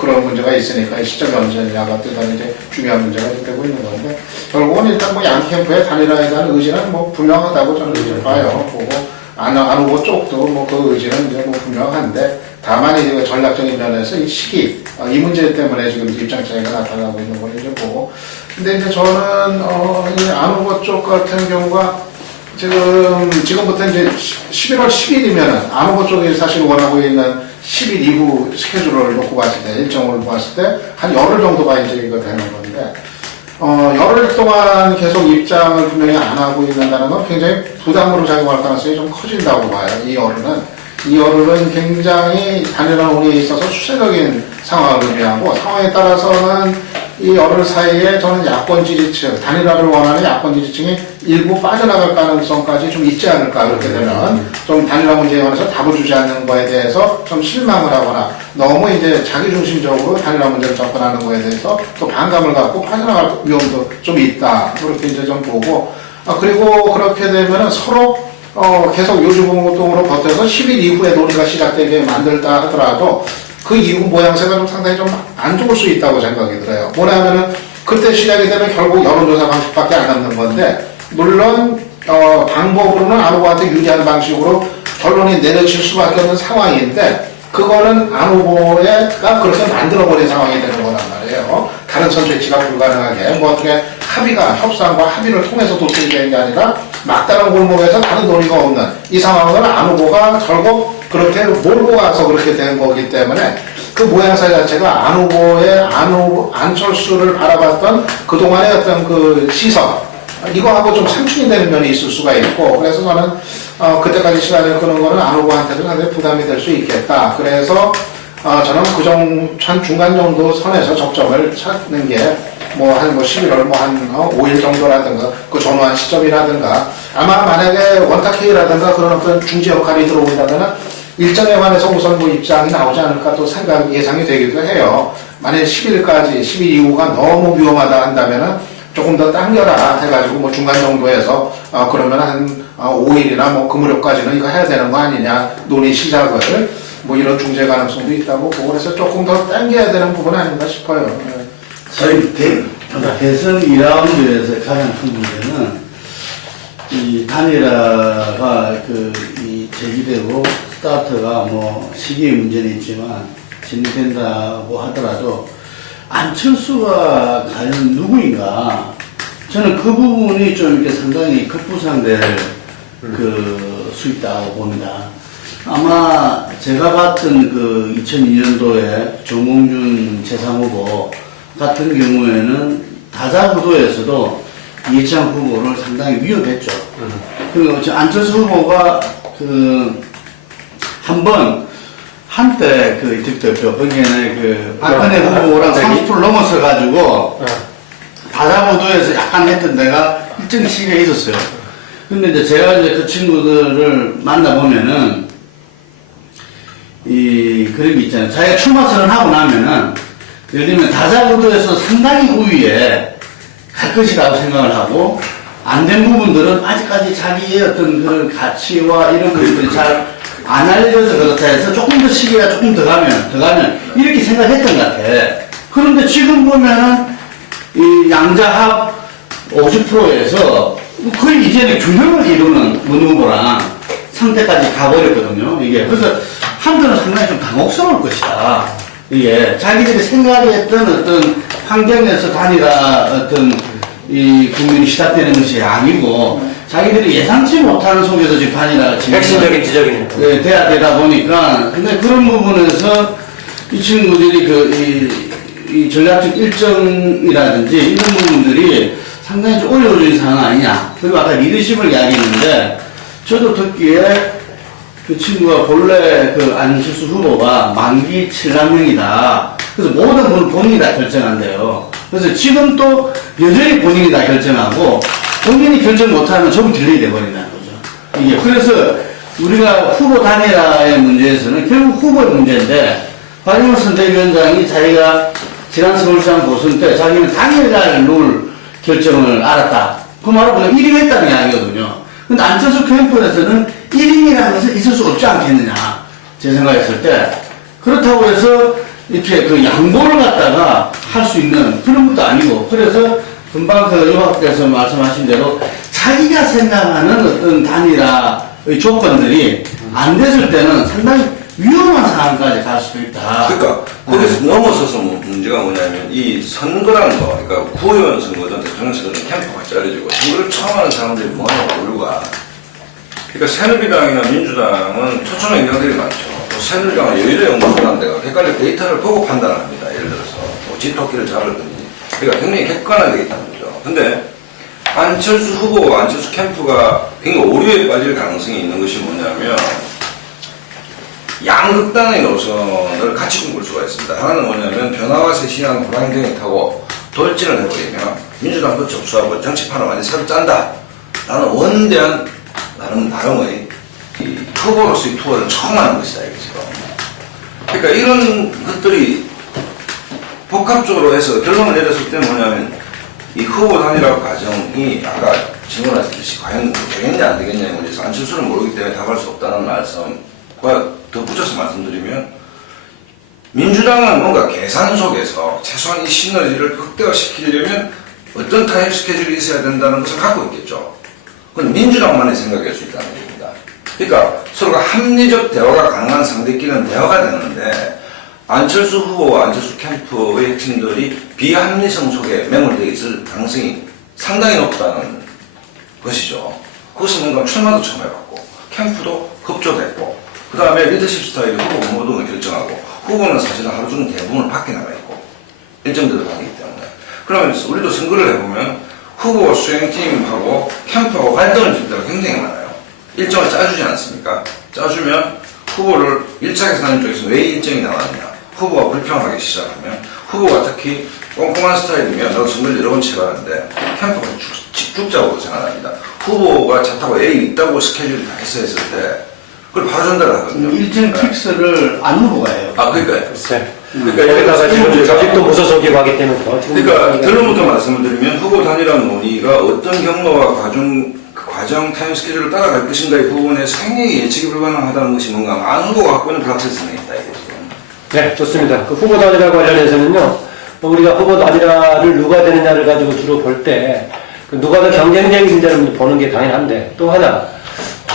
그런 문제가 있으니까 이 시점이 언제냐가 대단히 이제 중요한 문제가 되고 있는 건데 결국은 일단 뭐 양 캠프의 단일화에 대한 의지는 뭐 분명하다고 저는 이제 봐요. 보고 안 오고 쪽도 뭐 그 의지는 이제 뭐 분명한데 다만 이제 전략적인 면에서 이 시기 이 문제 때문에 지금 입장 차이가 나타나고 있는 걸 이제 보고 근데 이제 저는 이 안 후보 쪽 같은 경우가 지금부터 이제 11월 10일이면은 안 후보 쪽이 사실 원하고 있는 10일 이후 스케줄을 놓고 봤을 때 일정을 봤을 때 한 열흘 정도가 이제 이거 되는 건데 열흘 동안 계속 입장을 분명히 안 하고 있는다는 건 굉장히 부담으로 작용할 가능성이 좀 커진다고 봐요. 이 열흘은 굉장히 단일화 논의에 있어서 수세적인 상황을 의미하고 상황에 따라서는 이 열흘 사이에 저는 야권 지지층, 단일화를 원하는 야권 지지층이 일부 빠져나갈 가능성까지 좀 있지 않을까. 그렇게 되면 좀 단일화 문제에 관해서 답을 주지 않는 거에 대해서 좀 실망을 하거나 너무 이제 자기중심적으로 단일화 문제를 접근하는 거에 대해서 또 반감을 갖고 빠져나갈 위험도 좀 있다. 그렇게 이제 좀 보고 그리고 그렇게 되면은 서로 계속 요주공동으로 버텨서 10일 이후에 논의가 시작되게 만들다 하더라도 그 이후 모양새가 좀 상당히 좀 안 좋을 수 있다고 생각이 들어요. 뭐냐면은 그때 시작이 되면 결국 여론조사 방식밖에 안 남는 건데 물론 방법으로는 안 후보한테 유리한 방식으로 결론이 내려질 수밖에 없는 상황인데 그거는 안 후보가 그렇게 만들어버린 상황이 되는 거란 말이에요. 다른 선택지가 불가능하게 뭐 어떻게 협상과 합의를 통해서 도출되는 게 아니라 막다른 골목에서 다른 논의가 없는 이 상황을 안 후보가 결국 그렇게 몰고 가서 그렇게 된 거기 때문에 그 모양새 자체가 안 후보의 안철수를 바라봤던 그동안의 어떤 그 시선 이거하고 좀 상충이 되는 면이 있을 수가 있고 그래서 저는 그때까지 시간을 끄는 거는 안 후보한테도 상당히 부담이 될 수 있겠다. 그래서 저는 한 중간 정도 선에서 적점을 찾는 게 한 11월 한 5일 정도라든가 그 전후한 시점이라든가 아마 만약에 원탁회의라든가 그런 어떤 중재 역할이 들어온다면 일정에 관해서 우선 입장이 나오지 않을까 또 예상이 되기도 해요. 만약에 10일 이후가 너무 위험하다 한다면은 조금 더 당겨라 해가지고 중간 정도에서 그러면 한 5일이나 금요일까지는 이거 해야 되는 거 아니냐 논의 시작을 이런 중재 가능성도 있다고 보고 그래서 조금 더 당겨야 되는 부분 아닌가 싶어요. 네. 대선 2라운드에서 가장 큰 문제는 이 단일화가 이 제기되고 스타트가 시기의 문제는 있지만 진행된다고 하더라도 안철수가 과연 누구인가 저는 그 부분이 좀 이렇게 상당히 급부상될 수 있다고 봅니다. 아마 제가 봤던 2002년도에 정몽준 제3후보 같은 경우에는 다자구도에서도 이해창 후보를 상당히 위협했죠. 그리고 안철수 후보가 한때 이특 대표 거기에는 박근혜 후보랑 30% 넘어서 가지고 다자보도에서 약간 했던 데가 일정 시기가 있었어요. 근데 이제 제가 이제 그 친구들을 만나보면은, 그런 게 있잖아요. 자기가 출마 선언하고 나면은, 예를 들면 다자보도에서 상당히 우위에 갈 것이라고 생각을 하고, 안 된 부분들은 아직까지 자기의 어떤 그런 가치와 이런 것들이 잘 안 알려져서 그렇다 해서 조금 더 시기가 조금 더 가면, 이렇게 생각했던 것 같아. 그런데 지금 보면은, 이 양자합 50%에서 거의 이제는 균형을 이루는 문 후보랑 상태까지 가버렸거든요. 이게. 그래서 한편은 상당히 좀 당혹스러울 것이다. 이게 자기들이 생각했던 어떤 환경에서 단일화 어떤 이 국민이 시작되는 것이 아니고 자기들이 예상치 못하는 속에서 지금 단일화가 핵심적인 지적이네요. 네, 돼야 되다 보니까 근데 그런 부분에서 이 친구들이 이 전략적 일정이라든지 이런 부분들이 상당히 좀 어려워진 상황 아니냐. 그리고 아까 리더십을 이야기했는데 저도 듣기에 그 친구가 본래 그 안철수 후보가 만기 7남명이다. 그래서 모든 걸 본인이 다 결정한대요. 그래서 지금 또 여전히 본인이 다 결정하고 본인이 결정 못하면 전부 딜레이 돼버린다는 거죠. 이게 그래서 우리가 후보 단일화의 문제에서는 결국 후보의 문제인데 박영선 선대위원장이 자기가 지난 서울시장 보선 때 자기는 당일날 룰 결정을 알았다. 그 말은 그냥 1위 했다는 이야기거든요. 근데 안철수 캠프에서는 1인이라는 것은 있을 수 없지 않겠느냐. 제 생각했을 때. 그렇다고 해서 이렇게 그 양보를 갖다가 할 수 있는 그런 것도 아니고. 그래서 금방 그 의원께서 말씀하신 대로 자기가 생각하는 어떤 단일화의 조건들이 안 됐을 때는 상당히 위험한 상황까지 갈 수도 있다. 그러니까 거기서 넘어서서 문제가 뭐냐면 이 선거라는 거, 그러니까 구의원 선거든 대통령 선거든 캠프가 짜려지고 선거를 처음 하는 사람들이 뭐하냐고 오류가. 그러니까 새누리당이나 민주당은 초청의 인간들이 많죠. 또 새누리당은 여의도 연구소라는 데가 객관적 데이터를 보고 판단을 합니다. 예를 들어서 뭐 집토끼를 잡을든지. 그러니까 굉장히 객관하게 있다는 거죠. 근데 안철수 후보와 안철수 캠프가 굉장히 오류에 빠질 가능성이 있는 것이 뭐냐면 양극단의 노선을 같이 꿈꿀 수가 있습니다. 하나는 뭐냐면 변화와 쇄신이라는 불안경이 타고 돌진을 해버리면 민주당도 접수하고 정치판을 완전히 새로 짠다. 라는 원대한 나름의 이 후보로서의 투어를 처음 하는 것이다. 이거죠. 그러니까 이런 것들이 복합적으로 해서 결론을 내렸을 때 뭐냐면 이 후보 단일화 과정이 아까 질문하셨듯이 과연 되겠냐 안 되겠냐의 문제에서 안철수는 모르기 때문에 답할 수 없다는 말씀과 덧붙여서 말씀드리면 민주당은 뭔가 계산 속에서 최소한 이 시너지를 극대화시키려면 어떤 타임 스케줄이 있어야 된다는 것을 갖고 있겠죠. 그건 민주당만의 생각일 수 있다는 얘기입니다. 그러니까 서로가 합리적 대화가 가능한 상대끼리는 대화가 되는데 안철수 후보와 안철수 캠프의 핵심들이 비합리성 속에 매몰되어 있을 가능성이 상당히 높다는 것이죠. 그것은 뭔가 출마도 처음 해봤고 캠프도 급조됐고 그 다음에 리더십 스타일이 후보 모두가 결정하고 후보는 사실은 하루 종일 대부분을 밖에 나가 있고 일정대로 하기 때문에 그러면 우리도 선거를 해보면 후보 수행팀하고 캠프하고 갈등을 줄 때가 굉장히 많아요. 일정을 짜주지 않습니까? 짜주면 후보를 1차 계산하는 쪽에서 왜 일정이 나왔냐 후보가 불평하기 시작하면 후보가 특히 꼼꼼한 스타일이면 나도 선거를 여러 번 치러봤는데 캠프가 죽자고 생각합니다. 후보가 차 타고 A 있다고 스케줄이 다 했을 때 그걸 바로 전달을 하거든요. 일정 픽스를 안 후보가 해요. 아, 그러니까요. 글쎄. 그러니까 여기다가 지금 문제가- 저집도 무소속이고 하기 때문에 더 지금 그러니까 결론부터 말씀을 드리면 후보 단일화 논의가 어떤 경로와 과정 타임 스케줄을 따라갈 것인가의 부분에 상당히 예측이 불가능하다는 것이 뭔가 많은 후보가 갖고 있는 불확실성이 있다 이거죠. 네, 좋습니다. 그 후보 단일화 관련해서는요, 우리가 후보 단일화를 누가 되느냐를 가지고 주로 볼 때, 그 누가 더 경쟁력인지를 보는 게 당연한데, 또 하나,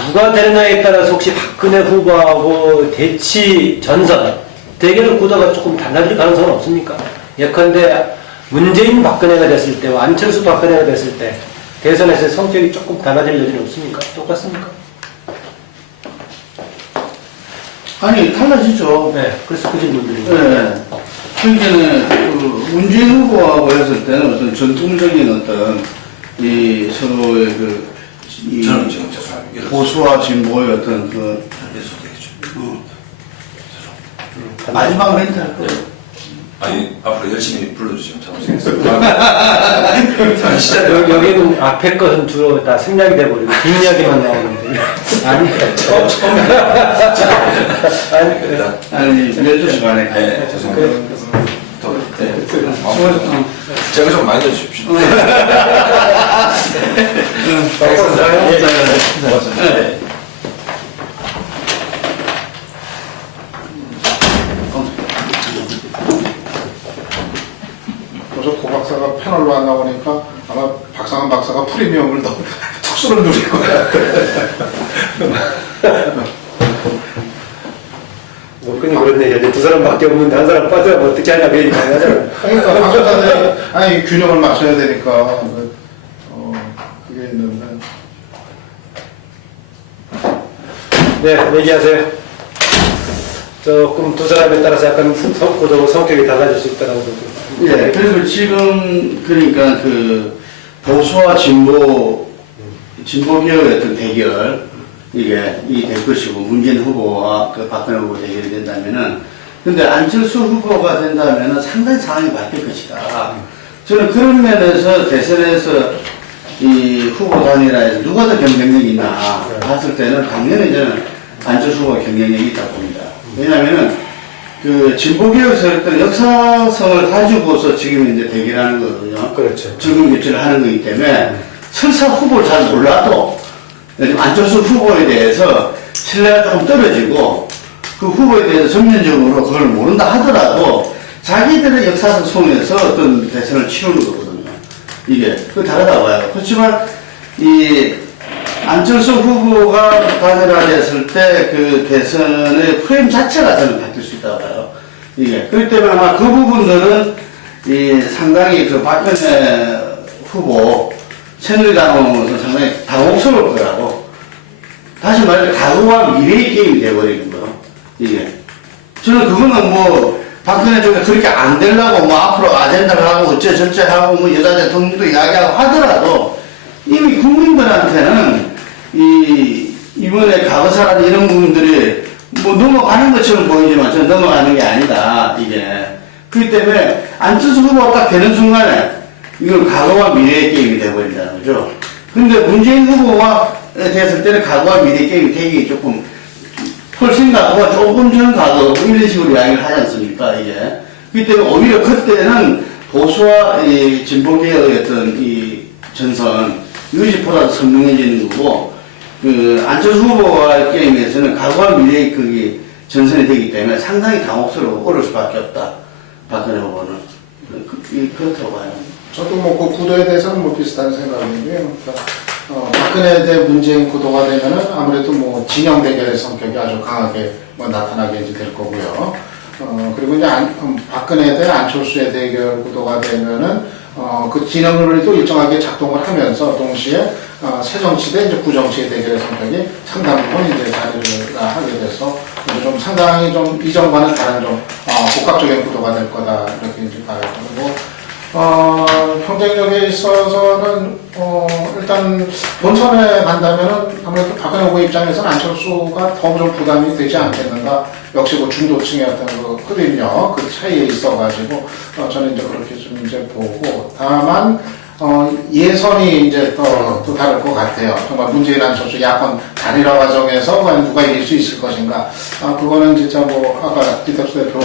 누가 되느냐에 따라서 혹시 박근혜 후보하고 대치 전선, 대결 구도가 조금 달라질 가능성은 없습니까? 예컨대 문재인 박근혜가 됐을 때와 안철수 박근혜가 됐을 때, 대선에서 성격이 조금 달라질 여지는 없습니까? 똑같습니까? 아니, 달라지죠. 네, 그래서 그 질문들이. 네. 그러니까는, 그, 문재인 후보하고 했을 때는 어떤 전통적인 어떤, 이, 서로의 그, 이, 저는 지금 죄송합니다. 보수와 진보의 어떤 그, 계속되죠. 마지막 멘트 할 거예요. 아니, 앞으로 열심히 불러주시면 참으시겠습니다. 진짜 여기는 앞에 것은 주로 다 생략이 돼버리고 뒷이야기만 나오는데. 아니, 아니, 그래. 아니 12시 반에 네, 죄송합니다. 제가 좀 많이 넣어주십시오. 네. 그래서 고 박사가 패널로 안 나오니까 아마 박상한 박사가 프리미엄을 더 특수를 누릴 거야. 뭐, 그니 그렇네. 이제 두 사람밖에 없는데 한 사람 빠져면 어떻게 하냐, 그 얘기 많이 하잖아요. 그러니까 방송사들이 아니 균형을 맞춰야 되니까 그게 있는데 네, 얘기하세요. 조금 두 사람에 따라서 약간 구조 성격이 달라질 수 있다는 거죠. 예, 그리고 지금 그러니까 그 보수와 진보기업의 어떤 대결 이게 될 것이고 문재인 후보와 그 박근혜 후보 대결이 된다면은 근데 안철수 후보가 된다면은 상당히 상황이 바뀔 것이다. 저는 그런 면에서 대선에서 이 후보 단일화에서 누가 더 경쟁력이 있나 봤을 때는 당연히 저는 안철수 후보가 경쟁력이 있다고 봅니다. 왜냐하면은 그 진보기업에서 어떤 역사성을 가지고서 지금 이제 대결하는 거거든요. 그렇죠. 지금 교체를 하는 거기 때문에 설사 후보를 잘 몰라도 요즘 안철수 후보에 대해서 신뢰가 조금 떨어지고 그 후보에 대해서 전면적으로 그걸 모른다 하더라도 자기들의 역사적 속에서 어떤 대선을 치르는 거거든요. 이게 그 다르다고 봐요. 그렇지만 이 안철수 후보가 단일화됐을 때 그 대선의 프레임 자체가 저는 바뀔 수 있다고 봐요. 이게 그렇기 때문에 아마 그 부분들은 이 상당히 그 박근혜 후보 새누리당으로서 상당히 당혹스러울 거라고. 다시 말해서 과거와 미래의 게임이 돼버리는 거예요. 이게. 저는 그거는 뭐, 박근혜 쪽에 그렇게 안 되려고 뭐 앞으로 아젠다를 하고 어쩌저쩌 하고 뭐 여자 대통령도 이야기하고 하더라도 이미 국민들한테는 이번에 과거사라는 이런 부분들이 뭐 넘어가는 것처럼 보이지만 저는 넘어가는 게 아니다. 이게. 그렇기 때문에 안철수 후보가 딱 되는 순간에 이건 과거와 미래의 게임이 돼버린다는 거죠. 근데 문재인 후보가 됐을 때는 과거와 미래의 게임이 되게 조금 훨씬 과거와 조금 전 과거 이런 식으로 이야기를 하지 않습니까 이게. 그렇기 때문에 오히려 그때는 보수와 이 진보계의 어떤 이 전선 이것보다 선명해지는 거고 그 안철수 후보와의 게임에서는 과거와 미래의 그게 전선이 되기 때문에 상당히 당혹스러워 어려울 수밖에 없다. 박근혜 후보는 그렇다고 봐요. 저도 뭐 그 구도에 대해서는 뭐 비슷한 생각인데요. 그러니까 박근혜 대 문재인 구도가 되면은 아무래도 뭐 진영 대결의 성격이 아주 강하게 뭐 나타나게 이제 될 거고요. 그리고 이제 박근혜 대 안철수의 대결 구도가 되면은 그 진영을 또 일정하게 작동을 하면서 동시에 새정치 대 이제 구정치의 대결의 성격이 상당 부분 이제 자리를 하게 돼서 좀 상당히 좀 이전과는 다른 좀 복합적인 구도가 될 거다 이렇게 이제 봐요. 그리고 경쟁력에 있어서는 일단 본선에 간다면은 아무래도 박근혜 후보 입장에서는 안철수가 더 좀 부담이 되지 않겠는가. 역시 그 중도층의 어떤 그 흡입력 그 차이에 있어가지고 저는 이제 그렇게 좀 이제 보고 다만 예선이 이제 또 다를 것 같아요. 정말 문재인 안철수 야권 단일화 과정에서 과연 누가 이길 수 있을 것인가. 그거는 진짜 뭐 아까 이덕수 대표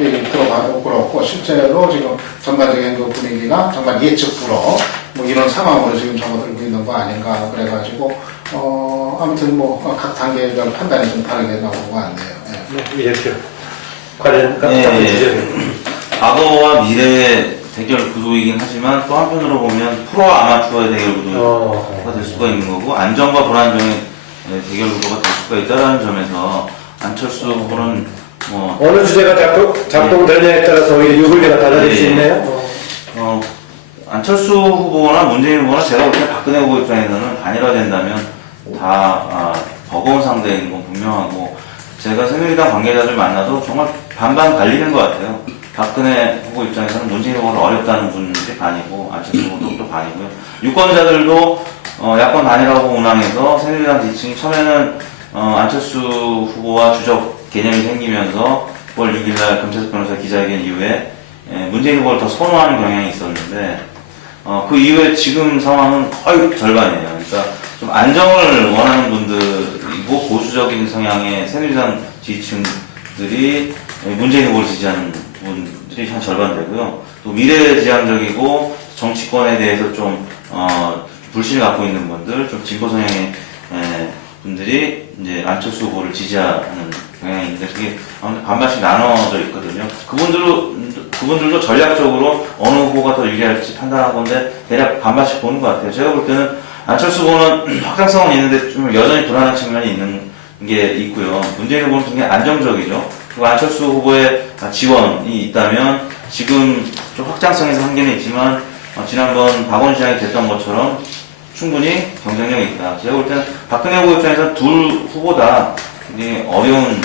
얘기 들어봐도 그렇고 실제로 지금 전반적인 그 분위기가 정말 예측 불허 뭐 이런 상황으로 지금 접어들고 있는 거 아닌가 그래가지고 아무튼 뭐 각 단계의 판단이 좀 다르게 나오는 것 같네요. 예. 이렇게 관련 예. 과거와 미래의 대결 구도이긴 하지만 또 한편으로 보면 프로와 아마추어의 대결 구도가 될 수가 있는 거고 안정과 불안정의 대결 구도가 될 수가 있다는 점에서 안철수 후보는 뭐 어느 주제가 작동되냐에 따라서 오히려 유불리가 달라질 수 있네요. 안철수 후보나 문재인 후보나 제가 볼 때 박근혜 후보 입장에서는 단일화된다면 다 버거운 상대인 건 분명하고 제가 새누리당 관계자들 만나도 정말 반반 갈리는 것 같아요. 박근혜 후보 입장에서는 문재인 후보가 어렵다는 분들이 반이고 안철수 후보도 또 반이고요. 유권자들도 야권 단일화하고 운항해서 새누리당 지층이 처음에는 안철수 후보와 주적 개념이 생기면서 9월 6일날 금태섭 변호사 기자회견 이후에 문재인 후보를 더 선호하는 경향이 있었는데 그 이후에 지금 상황은 거의 절반이에요. 그러니까 좀 안정을 원하는 분들이고 보수적인 성향의 새누리당 지지층들이 문재인 후보를 지지하는 분들이 한 절반 되고요. 또 미래지향적이고 정치권에 대해서 좀 불신을 갖고 있는 분들, 좀 진보 성향의 분들이 이제 안철수 후보를 지지하는 경향이 있는데 그게 반반씩 나눠져 있거든요. 그분들도 전략적으로 어느 후보가 더 유리할지 판단한 건데 대략 반반씩 보는 것 같아요. 제가 볼 때는 안철수 후보는 확장성은 있는데 좀 여전히 불안한 측면이 있는 게 있고요. 문재인 후보는 굉장히 안정적이죠. 그리고 안철수 후보의 지원이 있다면 지금 좀 확장성에서 한계는 있지만 지난번 박원 시장이 됐던 것처럼 충분히 경쟁력이 있다. 제가 볼 때는 박근혜 후보 입장에서는 둘 후보 다 굉장히 어려운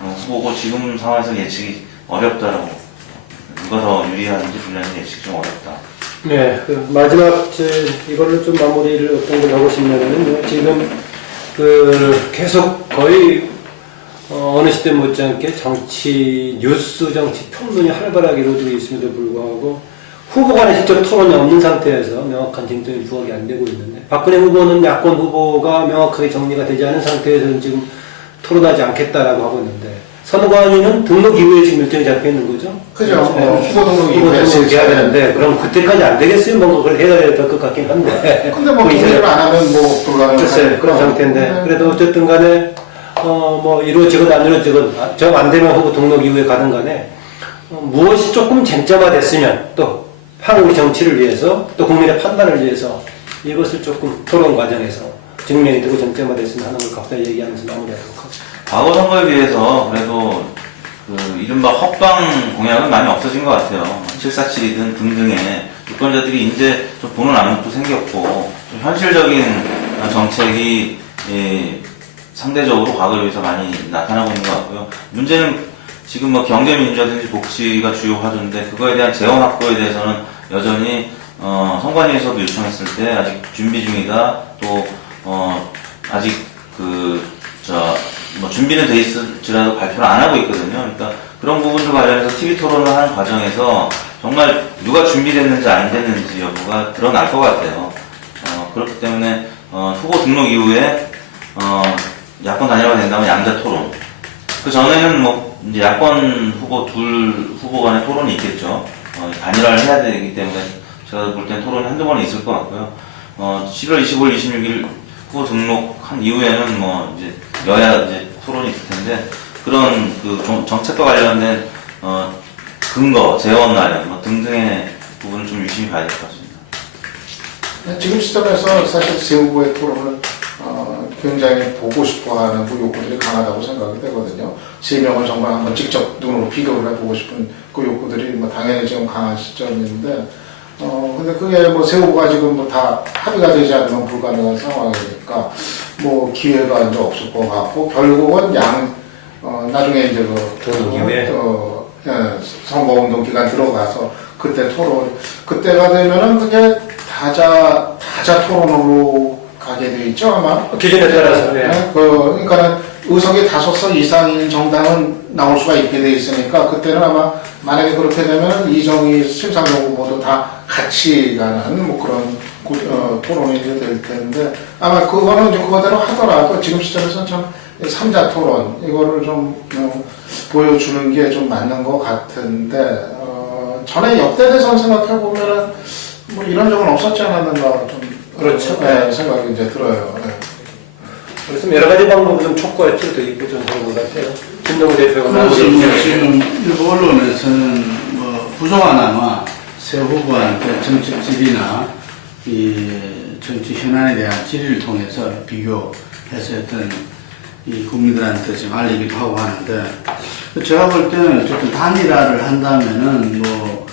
후보고 지금 상황에서 예측이 어렵다라고 누가 더 유리한지 불리한지 예측이 좀 어렵다. 네, 그 마지막 이걸로 좀 마무리를 어떤 걸 하고 싶냐면은 지금 계속 거의 어느 시대 못지않게 정치 뉴스 정치 평론이 활발하게 이루어지고 있음에도 불구하고 후보 간의 직접 토론이 없는 상태에서 명확한 쟁점이 부각이 안 되고 있는데 박근혜 후보는 야권 후보가 명확하게 정리가 되지 않은 상태에서는 지금 토론하지 않겠다라고 하고 있는데 선관위는 등록 이후에 지금 일정이 잡혀 있는 거죠? 그죠. 후보 등록 이후에 해야 되는데 그럼 그때까지 안 되겠어요? 뭔가 그걸 해야 될 것 같긴 한데 근데 뭐 동의를 안 하면 뭐 불가능한 글쎄 그런 상태인데 그래도 어쨌든 간에 뭐 이루어지건 안 이루어지건 정 안 되면 후보 등록 이후에 가든 간에 무엇이 조금 쟁점화됐으면 또 한국의 정치를 위해서 또 국민의 판단을 위해서 이것을 조금 토론 과정에서 증명이 되고 쟁점화됐으면 하는 걸 갑자기 얘기하면서 마무리하도록 하겠습니다. 과거 선거에 비해서 그래도 이른바 헛방 공약은 많이 없어진 것 같아요. 747이든 등등의 유권자들이 이제 좀 보는 안목도 생겼고 좀 현실적인 정책이 상대적으로 과거에 비해서 많이 나타나고 있는 것 같고요. 문제는 지금 뭐 경제민주화든지 복지가 주요 화두인데 그거에 대한 재원 확보에 대해서는 여전히 선관위에서도 요청했을 때 아직 준비 중이다. 또 아직 뭐 준비는 돼 있을지라도 발표를 안 하고 있거든요. 그러니까 그런 부분들 관련해서 TV 토론을 하는 과정에서 정말 누가 준비됐는지 안 됐는지 여부가 드러날 것 같아요. 그렇기 때문에 후보 등록 이후에 야권 단일화가 된다면 양자 토론. 그 전에는 뭐 이제 야권 후보 둘 후보 간의 토론이 있겠죠. 단일화를 해야 되기 때문에 제가 볼 땐 토론이 한두 번은 있을 것 같고요. 11월 25일, 26일 후보 등록한 이후에는 뭐 이제 여야 이제 토론이 있을 텐데 그런 정책과 관련된 근거, 재원 마련 뭐 등등의 부분을 좀 유심히 봐야 될 것 같습니다. 지금 시점에서 사실 세 후보의 토론은 굉장히 보고 싶어하는 그 욕구들이 강하다고 생각이 되거든요. 세 명을 정말 한번 직접 눈으로 비교를 해보고 싶은 그 욕구들이 뭐 당연히 지금 강한 시점인데, 근데 그게 뭐 세 후보가 지금 뭐 다 합의가 되지 않으면 불가능한 상황이니까 뭐 기회가 이제 없을 것 같고 결국은 나중에 이제 선거운동 기간 들어가서 그때 토론, 그때가 되면은 그게 다자 토론으로 가게 돼 있죠, 아마. 기준에 따라서. 네. 그러니까 의석이 5석 이상인 정당은 나올 수가 있게 돼 있으니까 그때는 아마 만약에 그렇게 되면 이정희, 심상정 후보도 다 같이 가는 뭐 그런 토론이 이제 될 텐데 아마 그거는 이제 그거대로 하더라도 지금 시점에서는 참 3자 토론 이거를 좀 보여주는 게 좀 맞는 것 같은데 전에 역대 대선 생각해 보면은 뭐 이런 적은 없었지 않았는가 좀 그렇죠. 네, 생각이 이제 들어요. 네. 그래서 여러 가지 방법으로 좀 촉구할 필요도 있고 좀 그런 것 같아요. 김동우 대표가 그래서 뭐 지금 일부 언론에서는 뭐 부족하나마 새 후보한테 정책 질이나 이 정치 현안에 대한 질의를 통해서 비교해서 어떤 이 국민들한테 지금 알리기도 하고 하는데 제가 볼 때는 어쨌든 단일화를 한다면은 뭐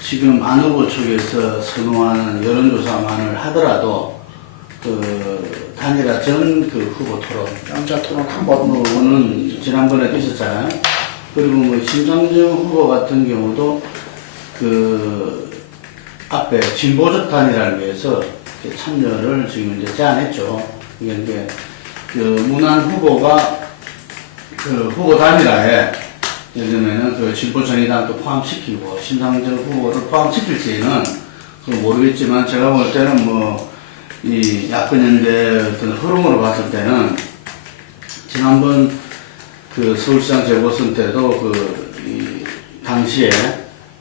지금 안 후보 쪽에서 선호하는 여론조사만을 하더라도 단일화 전 후보 토론, 양자 토론 한 번은 지난번에도 있었잖아요. 그리고 뭐 심상정 후보 같은 경우도 앞에 진보적 단일화를 위해서 참여를 지금 이제 제안했죠. 이게 이제 문안 후보가 후보 단일화에 예를 들면은 그 진보정의당도 포함시키고 신상정 후보를 포함시킬지는 그건 모르겠지만 제가 볼 때는 뭐 이 야권연대 어떤 흐름으로 봤을 때는 지난번 그 서울시장 재보선 때도 이 당시에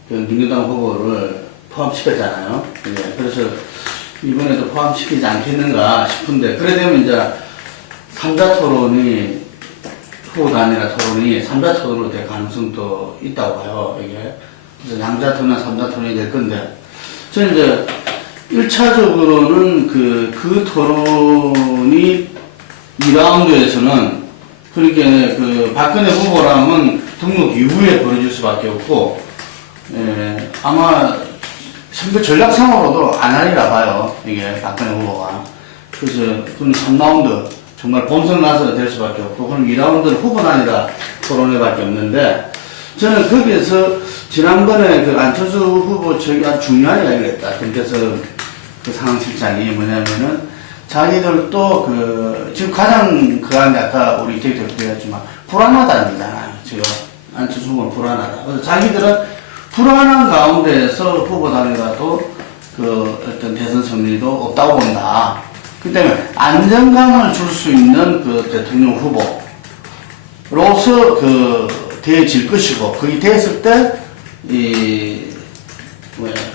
그 민주당 후보를 포함시켰잖아요. 예, 그래서 이번에도 포함시키지 않겠는가 싶은데, 그래 되면 이제 3자 토론이, 후보 단일화 토론이 3자 토론으로 될 가능성도 있다고 봐요, 이게. 그래서 양자 토론이나 3자 토론이 될 건데, 저는 이제 1차적으로는 그 토론이 2라운드에서는 그러니까 그 박근혜 후보랑은 등록 이후에 벌어질 수밖에 없고, 아마 선거 전략상으로도 안 하리라 봐요, 이게 박근혜 후보가. 그래서 그건 3라운드 정말 본선 나서 될 수밖에 없고, 그럼 2라운드는 후보 단위라 토론회밖에 없는데, 저는 거기에서 지난번에 그 안철수 후보 저기 아주 중요한 이야기를 했다. 그래서 그 상황실장이 뭐냐면은 자기들도 지금 가장 그한게 아까 우리 대표도 했지만 불안하다는 거잖아요. 지금 안철수 후보는 불안하다. 그래서 자기들은 불안한 가운데에서 후보 단위라도 어떤 대선 승리도 없다고 본다. 그 때문에 안정감을 줄 수 있는 그 대통령 후보로서 되어질 것이고, 그게 됐을 때,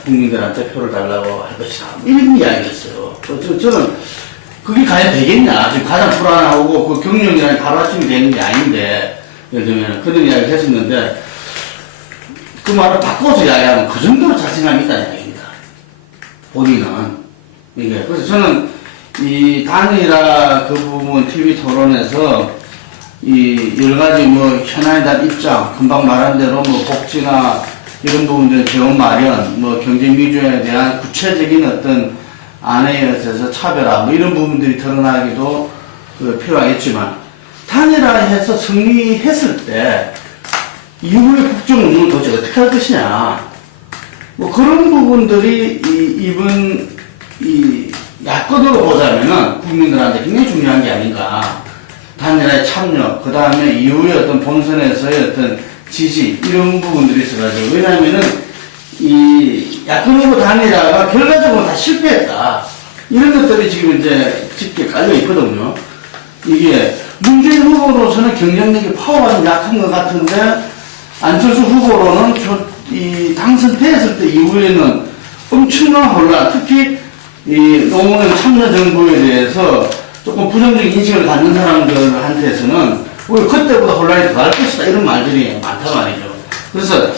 국민들한테 표를 달라고 할 것이다. 이런 이야기였어요. 저는 그게 과연 되겠냐. 지금 가장 불안하고 그 경력이랑 하루아침에 되는 게 아닌데, 예를 들면 그런 이야기를 했었는데, 그 말을 바꿔서 이야기하면 그 정도로 자신감이 있다는 이야기입니다. 본인은. 이게. 그래서 저는 이 단일화 그 부분 TV 토론에서 여러 가지 현안에 대한 입장, 금방 말한 대로 복지나 이런 부분들 재원 마련, 경제 미주에 대한 구체적인 어떤 안에 있어서 차별화, 이런 부분들이 드러나기도 필요하겠지만, 단일화해서 승리했을 때 이후의 국정 운영을 도대체 어떻게 할 것이냐, 그런 부분들이 이번 야권으로 보자면은 국민들한테 굉장히 중요한 게 아닌가. 단일화에 참여, 그 다음에 이후에 어떤 본선에서의 어떤 지지, 이런 부분들이 있어가지고, 왜냐하면은 야권 후보 단일화가 결과적으로 다 실패했다. 이런 것들이 지금 이제 짙게 깔려 있거든요. 이게 문재인 후보로서는 경쟁력이 파워가 좀 약한 것 같은데, 안철수 후보로는 당선됐을 때 이후에는 엄청난 혼란, 특히 노무현 참여정부에 대해서 조금 부정적인 인식을 갖는 사람들한테서는 오히려 그때보다 혼란이 더할 것이다, 이런 말들이 많단 말이죠. 그래서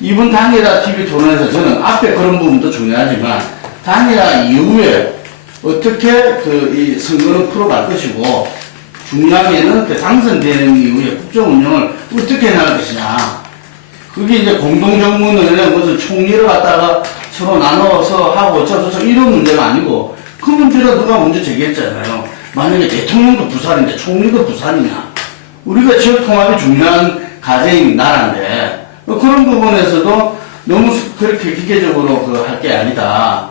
이번 단일화 TV 토론에서 저는 앞에 그런 부분도 중요하지만 단일화 이후에 어떻게 이 선거를 풀어갈 것이고, 중요하게는 당선되는 이후에 국정 운영을 어떻게 나갈 것이냐. 그게 이제 공동정문을 무슨 총리를 갖다가 서로 나눠서 하고 저저 이런 문제가 아니고, 그 문제를 누가 먼저 제기했잖아요. 만약에 대통령도 부산인데 총리도 부산이냐. 우리가 지역 통합이 중요한 과제인 나라인데, 그런 부분에서도 너무 그렇게 기계적으로 할 게 아니다.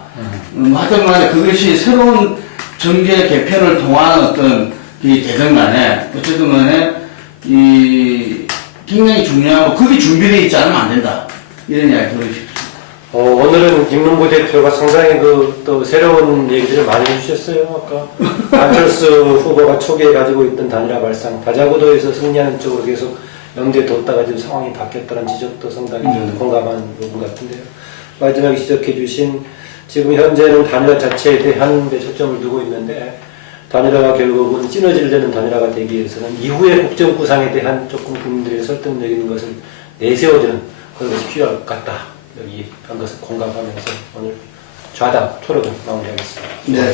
하여튼 간에 그것이 새로운 정계 개편을 통한 어떤 되든 간에, 어쨌든 간에 굉장히 중요하고, 그게 준비되어 있지 않으면 안 된다. 이런 이야기 들으고 싶습니다. 오늘은 김문구 대표가 상당히 또 새로운 얘기들을 많이 해주셨어요. 아까 안철수 후보가 초기에 가지고 있던 단일화 발상, 다자구도에서 승리하는 쪽으로 계속 염두에 뒀다가 지금 상황이 바뀌었다는 지적도 상당히 공감한 부분 같은데요. 마지막에 지적해 주신 지금 현재는 단일화 자체에 대한 데 초점을 두고 있는데, 단일화가 결국은 시너지를 내는 단일화가 되기 위해서는 이후의 국정 구상에 대한 조금 국민들의 설득력 있는 것을 내세워주는 그런 것이 필요할 것 같다. 여기 한 것을 공감하면서 오늘 좌담 토론을 마무리하겠습니다. 네.